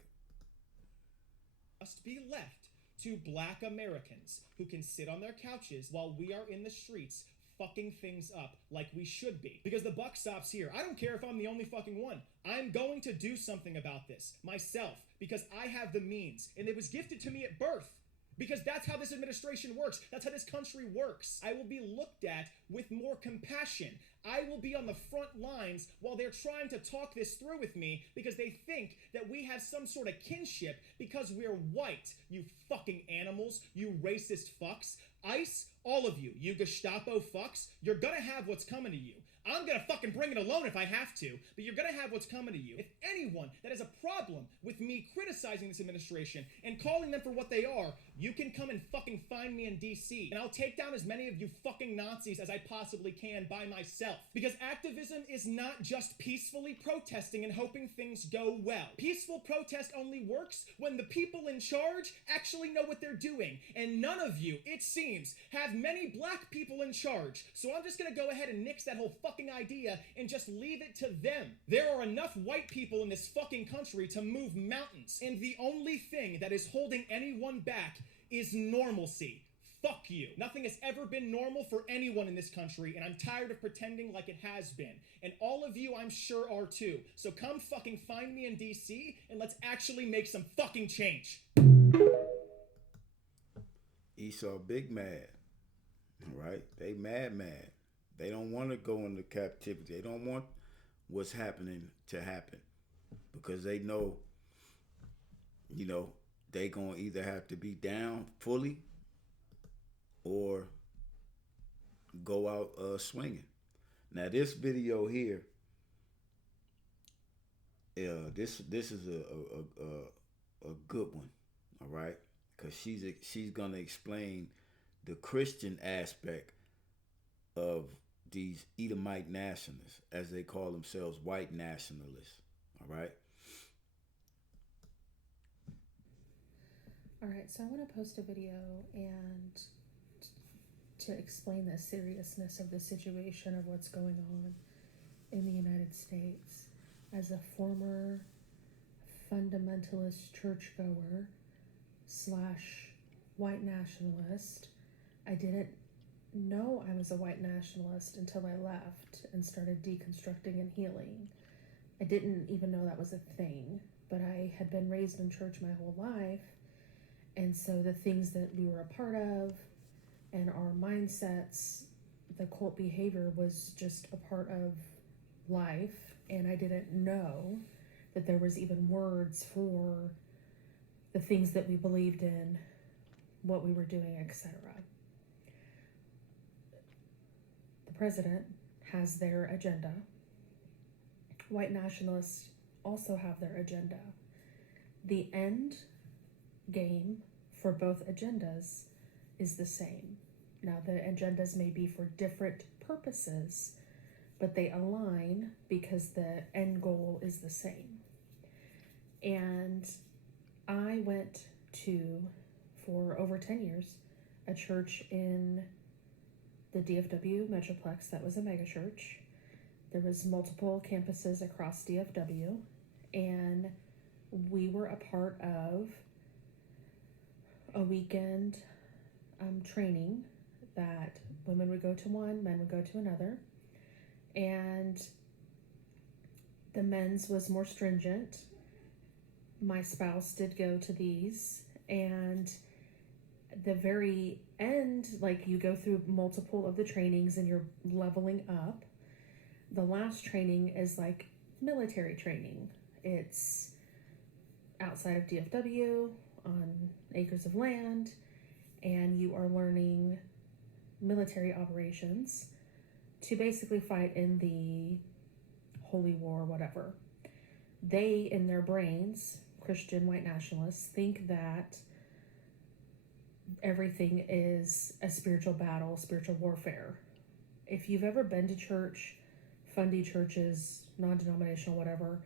Must be left to Black Americans who can sit on their couches while we are in the streets fucking things up like we should be. Because the buck stops here. I don't care if I'm the only fucking one. I'm going to do something about this myself because I have the means, and it was gifted to me at birth. Because that's how this administration works. That's how this country works. I will be looked at with more compassion. I will be on the front lines while they're trying to talk this through with me because they think that we have some sort of kinship because we're white. You fucking animals. You racist fucks. ICE, all of you. You Gestapo fucks. You're gonna have what's coming to you. I'm gonna fucking bring it alone if I have to, but you're gonna have what's coming to you. If anyone that has a problem with me criticizing this administration and calling them for what they are, you can come and fucking find me in DC, and I'll take down as many of you fucking Nazis as I possibly can by myself. Because activism is not just peacefully protesting and hoping things go well. Peaceful protest only works when the people in charge actually know what they're doing, and none of you, it seems, have many Black people in charge. So I'm just gonna go ahead and nix that whole fucking idea and just leave it to them. There are enough white people in this fucking country to move mountains, and the only thing that is holding anyone back is normalcy. Fuck you. Nothing has ever been normal for anyone in this country, and I'm tired of pretending like it has been. And all of you, I'm sure, are too. So come fucking find me in DC, and let's actually make some fucking change. Esau big mad. All right? They mad. They don't want to go into captivity. They don't want what's happening to happen because they know, you know, they gonna either have to be down fully or go out swinging. Now this video here, this is a good one, all right? Because she's gonna explain the Christian aspect of these Edomite nationalists, as they call themselves, white nationalists, all right? All right, so I want to post a video and to explain the seriousness of the situation of what's going on in the United States. As a former fundamentalist churchgoer slash white nationalist, I didn't know I was a white nationalist until I left and started deconstructing and healing. I didn't even know that was a thing, but I had been raised in church my whole life, and so the things that we were a part of and our mindsets, the cult behavior was just a part of life, and I didn't know that there was even words for the things that we believed in, what we were doing, etc. The president has their agenda. White nationalists also have their agenda. The end game for both agendas is the same. Now, the agendas may be for different purposes, but they align because the end goal is the same. And I went to, for over 10 years, a church in the DFW Metroplex that was a megachurch. There was multiple campuses across DFW, and we were a part of a weekend training that women would go to one, men would go to another, and the men's was more stringent. My spouse did go to these, and the very end, like, you go through multiple of the trainings and you're leveling up. The last training is like military training. It's outside of DFW on acres of land, and you are learning military operations to basically fight in the Holy War, whatever. They, in their brains, Christian white nationalists, think that everything is a spiritual battle, spiritual warfare. If you've ever been to church, fundy churches, non-denominational, whatever,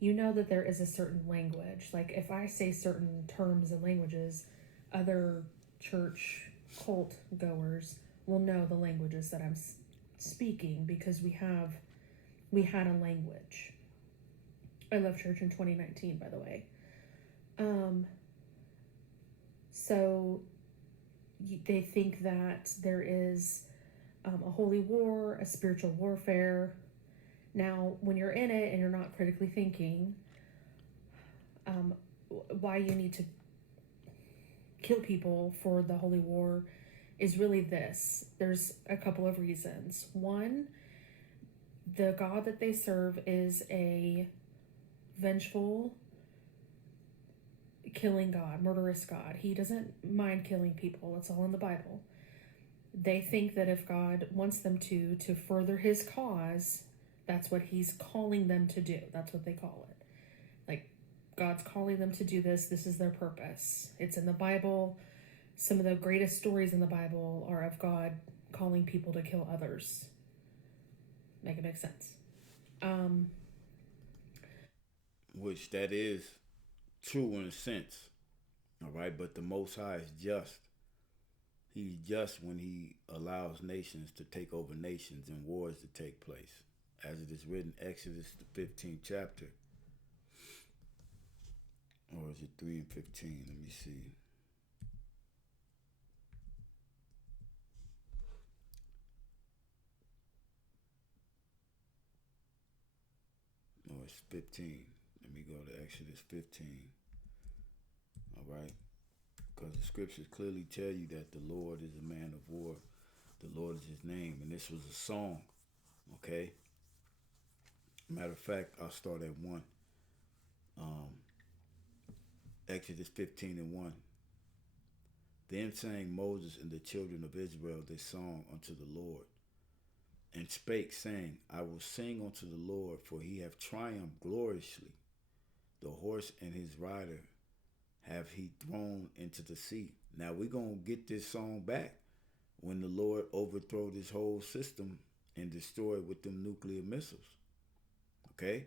you know that there is a certain language. Like, if I say certain terms and languages, other church cult goers will know the languages that I'm speaking, because we had a language. I left church in 2019, by the way. So they think that there is a holy war, a spiritual warfare. Now, when you're in it and you're not critically thinking, why you need to kill people for the holy war is really this. There's a couple of reasons. One, the God that they serve is a vengeful, killing God, murderous God. He doesn't mind killing people. It's all in the Bible. They think that if God wants them to further his cause, that's what he's calling them to do. That's what they call it. Like, God's calling them to do this. This is their purpose. It's in the Bible. Some of the greatest stories in the Bible are of God calling people to kill others. Make it make sense. Which that is true in a sense, all right? But the Most High is just. He's just when he allows nations to take over nations and wars to take place. As it is written, Exodus, the 15th chapter. Or is it 3 and 15? Let me see. No, it's 15. Let me go to Exodus 15. All right? Because the scriptures clearly tell you that the Lord is a man of war. The Lord is his name. And this was a song. Okay? Matter of fact, I'll start at 1. Exodus 15 and 1. Then sang Moses and the children of Israel this song unto the Lord, and spake, saying, I will sing unto the Lord, for he hath triumphed gloriously. The horse and his rider have he thrown into the sea. Now we're going to get this song back when the Lord overthrow this whole system and destroy it with them nuclear missiles. Okay?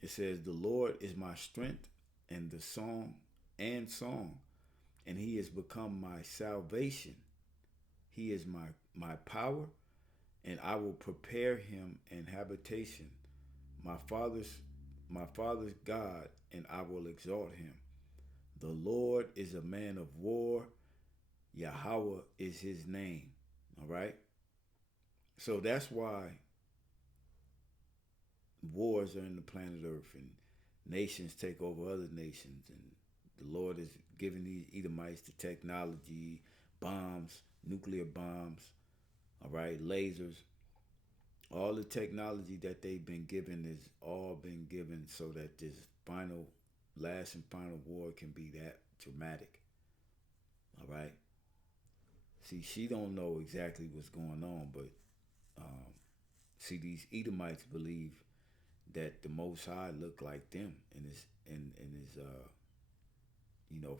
It says, the Lord is my strength and the song, and he has become my salvation. He is my power, and I will prepare him an habitation. My father's God, and I will exalt him. The Lord is a man of war. Yahweh is his name. All right? So that's why wars are in the planet Earth and nations take over other nations. And the Lord is giving these Edomites the technology, bombs, nuclear bombs, all right, lasers. All the technology that they've been given is all been given so that this last and final war can be that dramatic. All right. See, she don't know exactly what's going on, but see, these Edomites believe that the Most High look like them and is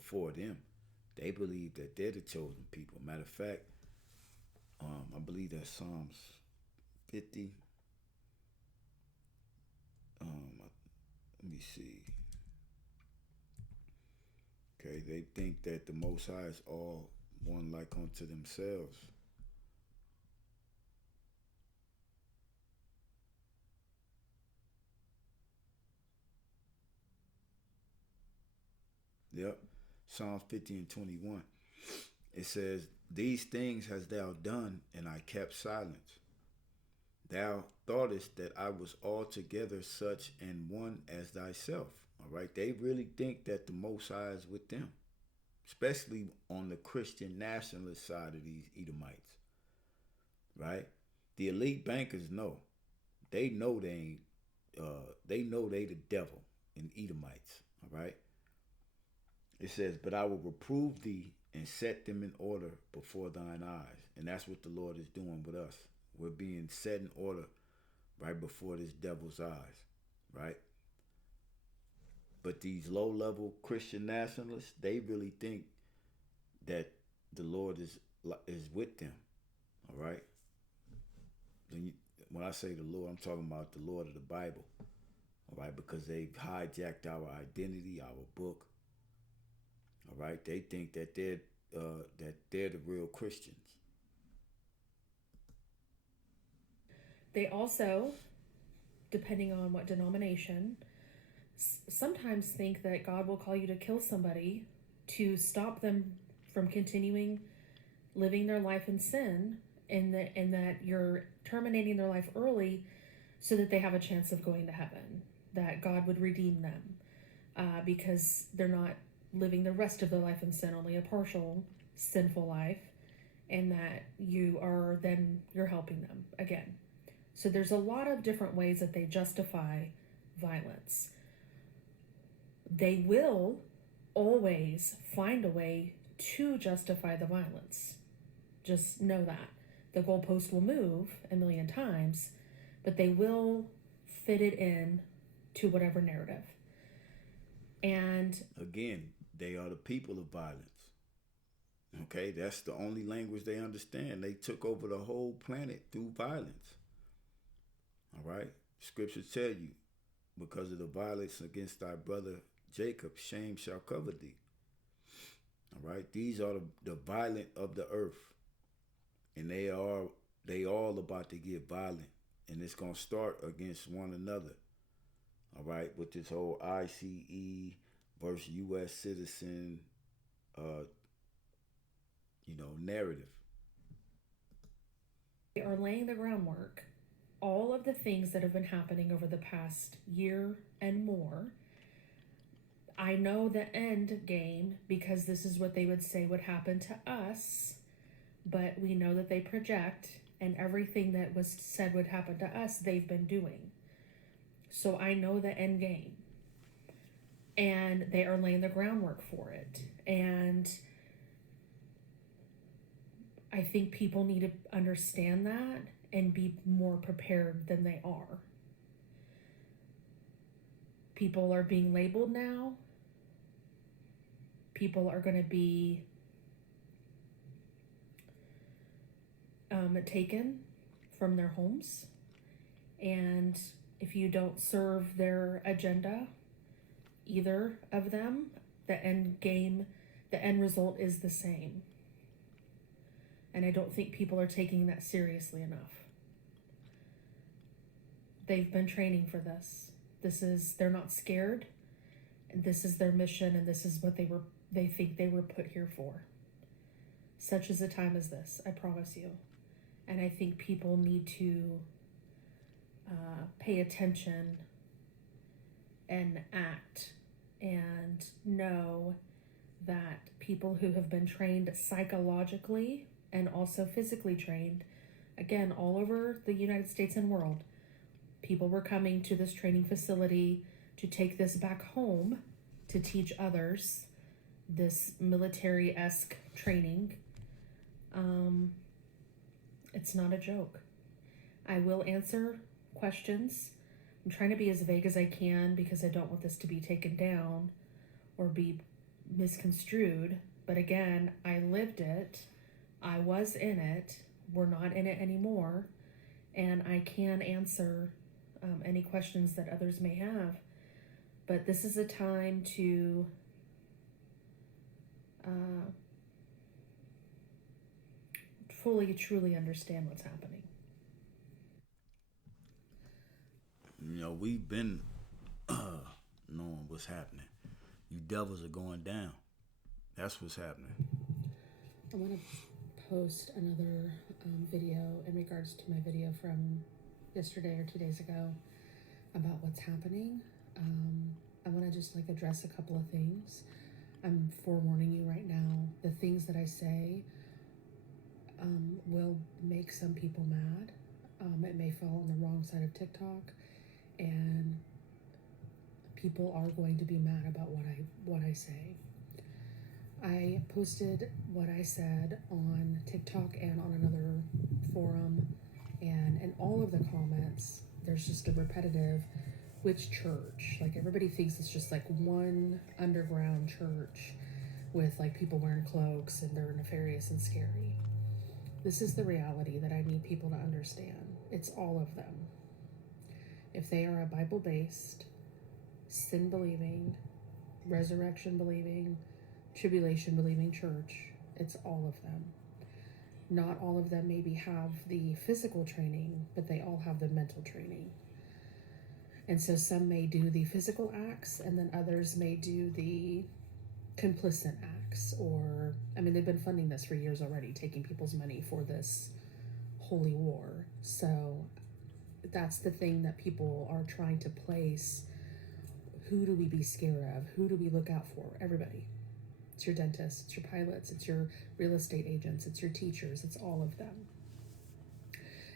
for them. They believe that they're the chosen people. Matter of fact, I believe that's Psalms 50. Let me see. Okay, they think that the Most High is all one like unto themselves. Yep. Psalms 50 and 21. It says, these things hast thou done, and I kept silence. Thou thoughtest that I was altogether such an one as thyself. All right. They really think that the Most High is with them, especially on the Christian nationalist side of these Edomites. Right. The elite bankers know. They know they ain't. They know they the devil in Edomites. All right. It says, but I will reprove thee and set them in order before thine eyes. And that's what the Lord is doing with us. We're being set in order right before this devil's eyes, right? But these low-level Christian nationalists, they really think that the Lord is with them, all right? When I say the Lord, I'm talking about the Lord of the Bible, all right? Because they've hijacked our identity, our book, all right? They think that they're the real Christians. They also, depending on what denomination, sometimes think that God will call you to kill somebody to stop them from continuing living their life in sin, and that you're terminating their life early so that they have a chance of going to heaven, that God would redeem them because they're not living the rest of their life in sin, only a partial sinful life, and that you're helping them again. So there's a lot of different ways that they justify violence. They will always find a way to justify the violence. Just know that. The goalpost will move a million times, but they will fit it in to whatever narrative. And again, they are the people of violence. Okay, that's the only language they understand. They took over the whole planet through violence. All right? Scriptures tell you, because of the violence against thy brother Jacob, shame shall cover thee. All right? These are the violent of the earth. And they all about to get violent. And it's going to start against one another. All right? With this whole ICE versus U.S. citizen, narrative. They are laying the groundwork. All of the things that have been happening over the past year and more, I know the end game because this is what they would say would happen to us, but we know that they project, and everything that was said would happen to us, they've been doing. So I know the end game, and they are laying the groundwork for it. And I think people need to understand that and be more prepared than they are. People are being labeled now people are going to be taken from their homes. And if you don't serve their agenda, either of them, the end game, the end result is the same. And I don't think people are taking that seriously enough. They've been training for this. They're not scared. This is their mission, and this is what they think they were put here for. Such is a time as this, I promise you. And I think people need to pay attention and act and know that people who have been trained psychologically and also physically trained, again, all over the United States and world, people were coming to this training facility to take this back home to teach others this military-esque training. It's not a joke. I will answer questions. I'm trying to be as vague as I can because I don't want this to be taken down or be misconstrued. But again, I lived it. I was in it. We're not in it anymore. And I can answer any questions that others may have. But this is a time to fully, truly understand what's happening. You know, we've been knowing what's happening. You devils are going down. That's what's happening. I want to post another video in regards to my video from yesterday or 2 days ago about what's happening. I want to just address a couple of things. I'm forewarning you right now. The things that I say will make some people mad. It may fall on the wrong side of TikTok, and people are going to be mad about what I say. I posted what I said on TikTok and on another forum, and in all of the comments, there's just a repetitive, which church? Everybody thinks it's just one underground church with people wearing cloaks and they're nefarious and scary. This is the reality that I need people to understand. It's all of them. If they are a Bible-based, sin-believing, resurrection-believing, tribulation-believing church, it's all of them. Not all of them maybe have the physical training, but they all have the mental training. And so some may do the physical acts, and then others may do the complicit acts, or, they've been funding this for years already, taking people's money for this holy war. So that's the thing that people are trying to place. Who do we be scared of? Who do we look out for? Everybody. It's your dentists, it's your pilots, it's your real estate agents, it's your teachers, it's all of them.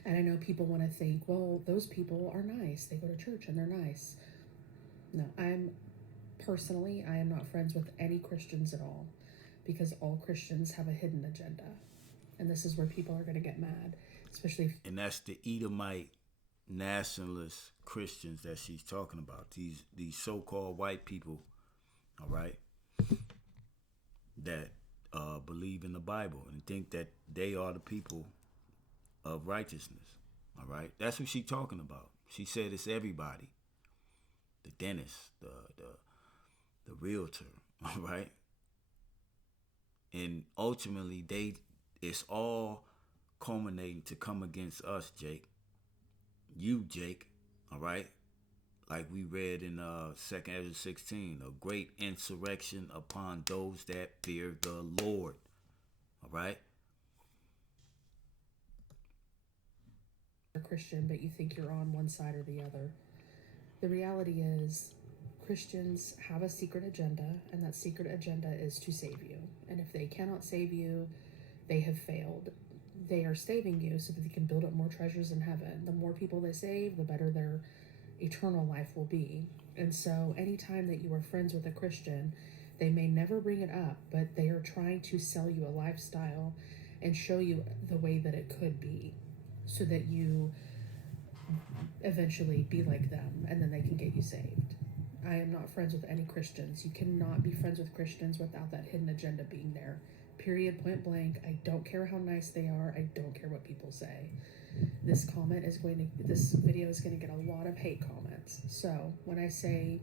And I know people want to think, well, those people are nice. They go to church and they're nice. No, I am not friends with any Christians at all, because all Christians have a hidden agenda. And this is where people are going to get mad, especially And that's the Edomite nationalist Christians that she's talking about. These so-called white people, all right, that believe in the Bible and think that they are the people of righteousness, all right? That's what she's talking about. She said it's everybody. The dentist, the realtor, all right? And ultimately, it's all culminating to come against us, Jake. You, Jake, all right? Like we read in 2nd Ezra 16, a great insurrection upon those that fear the Lord, all right? you're Christian, but you think you're on one side or the other. The reality is, Christians have a secret agenda, and that secret agenda is to save you. And if they cannot save you, they have failed. They are saving you so that they can build up more treasures in heaven. The more people they save, the better their eternal life will be. And so anytime that you are friends with a Christian, they may never bring it up, but they are trying to sell you a lifestyle and show you the way that it could be, so that you eventually be like them, and then they can get you saved. I am not friends with any Christians. You cannot be friends with Christians without that hidden agenda being there. Period, point blank. I don't care how nice they are. I don't care what people say. This video is going to get a lot of hate comments. So when I say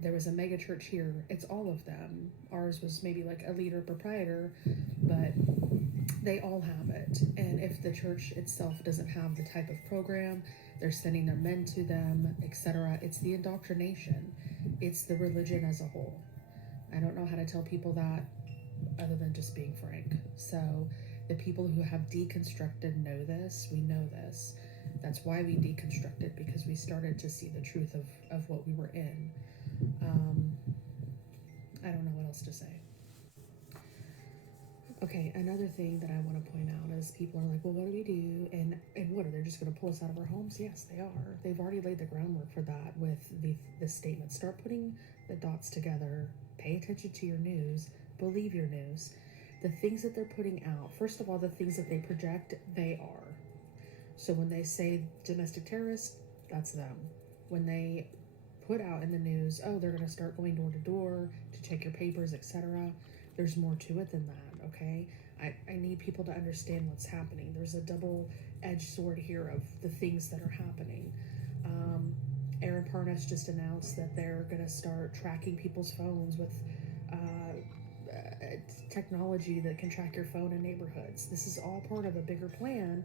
there was a mega church here, it's all of them. Ours was maybe like a leader proprietor, but they all have it. And if the church itself doesn't have the type of program, they're sending their men to them, etc. It's the indoctrination. It's the religion as a whole. I don't know how to tell people that other than just being frank. So the people who have deconstructed know this. We know this. That's why we deconstructed, because we started to see the truth of what we were in. I don't know what else to say. Okay, another thing that I want to point out is people are like, well, what do we do? And what, are they just going to pull us out of our homes? Yes, they are. They've already laid the groundwork for that with the statement. Start putting the dots together. Pay attention to your news. Believe your news. The things that they're putting out, first of all, the things that they project, they are. So when they say domestic terrorists, that's them. When they put out in the news, oh, they're going to start going door to door to check your papers, etc., there's more to it than that, okay? I need people to understand what's happening. There's a double-edged sword here of the things that are happening. Aaron Parnas just announced that they're going to start tracking people's phones with technology that can track your phone in neighborhoods. This is all part of a bigger plan.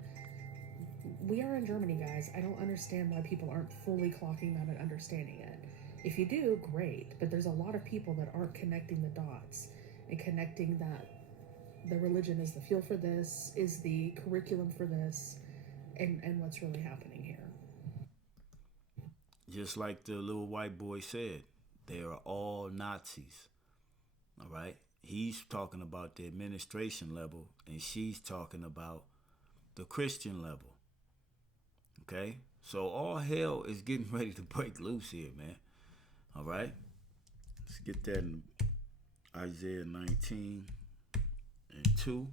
We are in Germany, guys. I don't understand why people aren't fully clocking that and understanding it. If you do, great. But there's a lot of people that aren't connecting the dots and connecting that the religion is the fuel for this, is the curriculum for this, and what's really happening here. Just like the little white boy said, they are all Nazis. All right? He's talking about the administration level, and she's talking about the Christian level. Okay? So all hell is getting ready to break loose here, man. All right? Let's get that in Isaiah 19 and 2.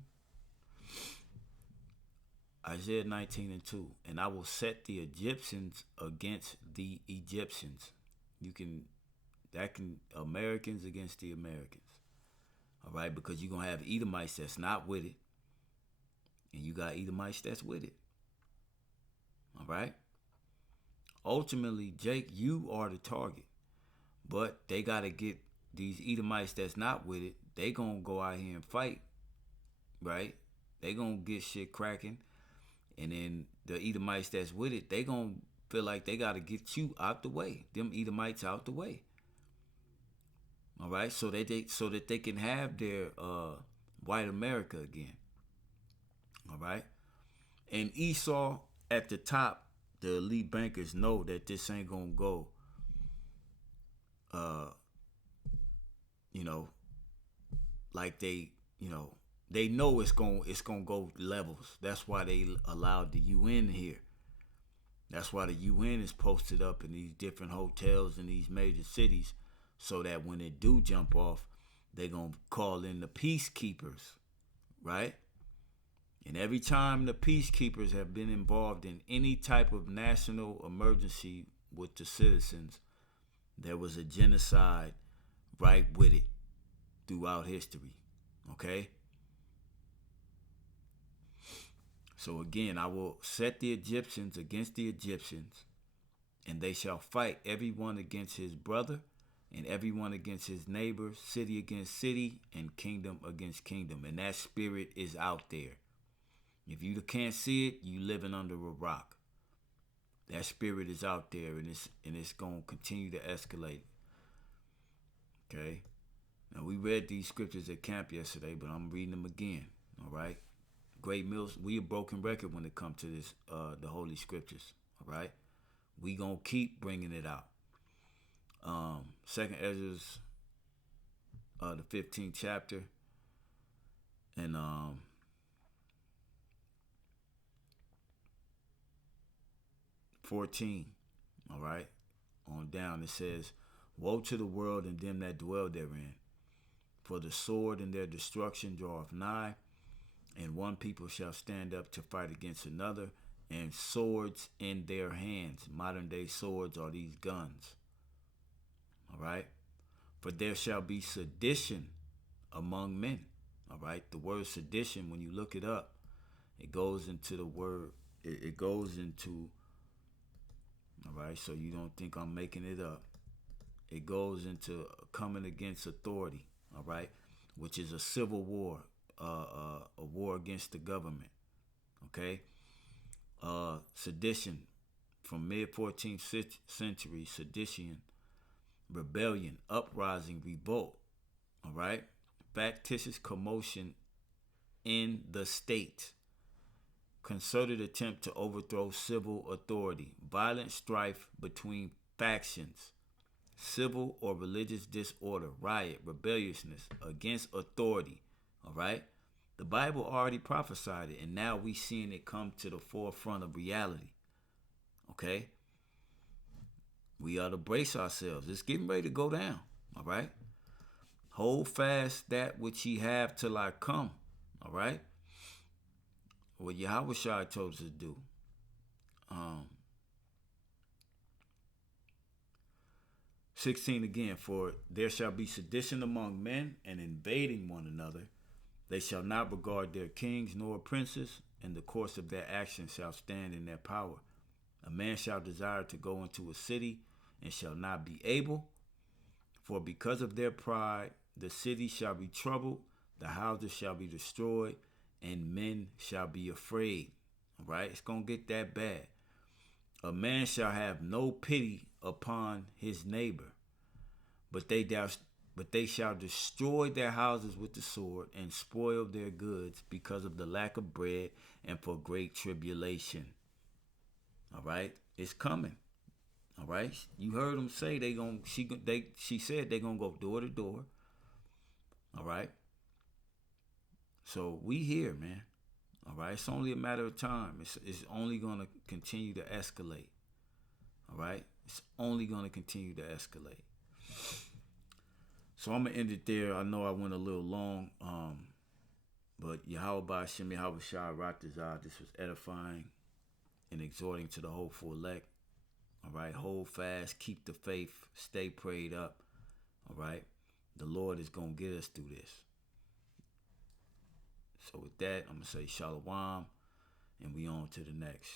Isaiah 19 and 2. And I will set the Egyptians against the Egyptians. Americans against the Americans. All right? Because you're going to have Edomites that's not with it. And you got Edomites that's with it. All right? Ultimately, Jake, you are the target. But they got to get these Edomites that's not with it. They going to go out here and fight. Right? They going to get shit cracking. And then the Edomites that's with it, they going to feel like they got to get you out the way. Them Edomites out the way. All right? So that they can have their white America again. All right? And Esau at the top, the elite bankers know that this ain't going to go, like they know it's going to go levels. That's why they allowed the UN here. That's why the UN is posted up in these different hotels in these major cities, so that when it do jump off, they're going to call in the peacekeepers, right? And every time the peacekeepers have been involved in any type of national emergency with the citizens, there was a genocide right with it throughout history, okay? So again, I will set the Egyptians against the Egyptians, and they shall fight everyone against his brother, and everyone against his neighbor, city against city, and kingdom against kingdom. And that spirit is out there. If you can't see it, you living under a rock. That spirit is out there, and it's going to continue to escalate. Okay? Now, we read these scriptures at camp yesterday, but I'm reading them again. All right? Great Mills, we a broken record when it comes to this, the Holy Scriptures. All right? We going to keep bringing it out. Second Ezra's, the 15th chapter, and 14, all right, on down, it says, woe to the world and them that dwell therein, for the sword and their destruction draweth nigh, and one people shall stand up to fight against another, and swords in their hands. Modern day swords are these guns, For there shall be sedition among men. All right. The word sedition, when you look it up, it goes into the word, it goes into, all right, so you don't think I'm making it up. It goes into coming against authority, all right, which is a civil war, a war against the government, okay? Sedition, from mid-14th century, sedition, rebellion, uprising, revolt, all right? Factitious commotion in the state. Concerted attempt to overthrow civil authority. Violent strife between factions. Civil or religious disorder, riot, rebelliousness against authority. All right? The Bible already prophesied it, and now we seeing it come to the forefront of reality. Okay? We ought to brace ourselves. It's getting ready to go down. All right? Hold fast that which ye have till I come. All right? What Yahweh told us to do. 16 again, for there shall be sedition among men and invading one another. They shall not regard their kings nor princes, and the course of their actions shall stand in their power. A man shall desire to go into a city and shall not be able, for because of their pride the city shall be troubled, the houses shall be destroyed, and men shall be afraid. All right, it's going to get that bad. A man shall have no pity upon his neighbor, but they shall destroy their houses with the sword and spoil their goods because of the lack of bread and for great tribulation. All right, it's coming. All right, you heard them say she said they gonna go door to door. All right, so we here, man. All right, it's only a matter of time. It's only gonna continue to escalate. All right, it's only gonna continue to escalate. So I'm gonna end it there. I know I went a little long, but Yahweh Shem Yahweh Shai Ratazah, this was edifying and exhorting to the hopeful elect. All right, hold fast, keep the faith, stay prayed up. All right, the Lord is gonna get us through this. So with that, I'm gonna say shalom, and we on to the next.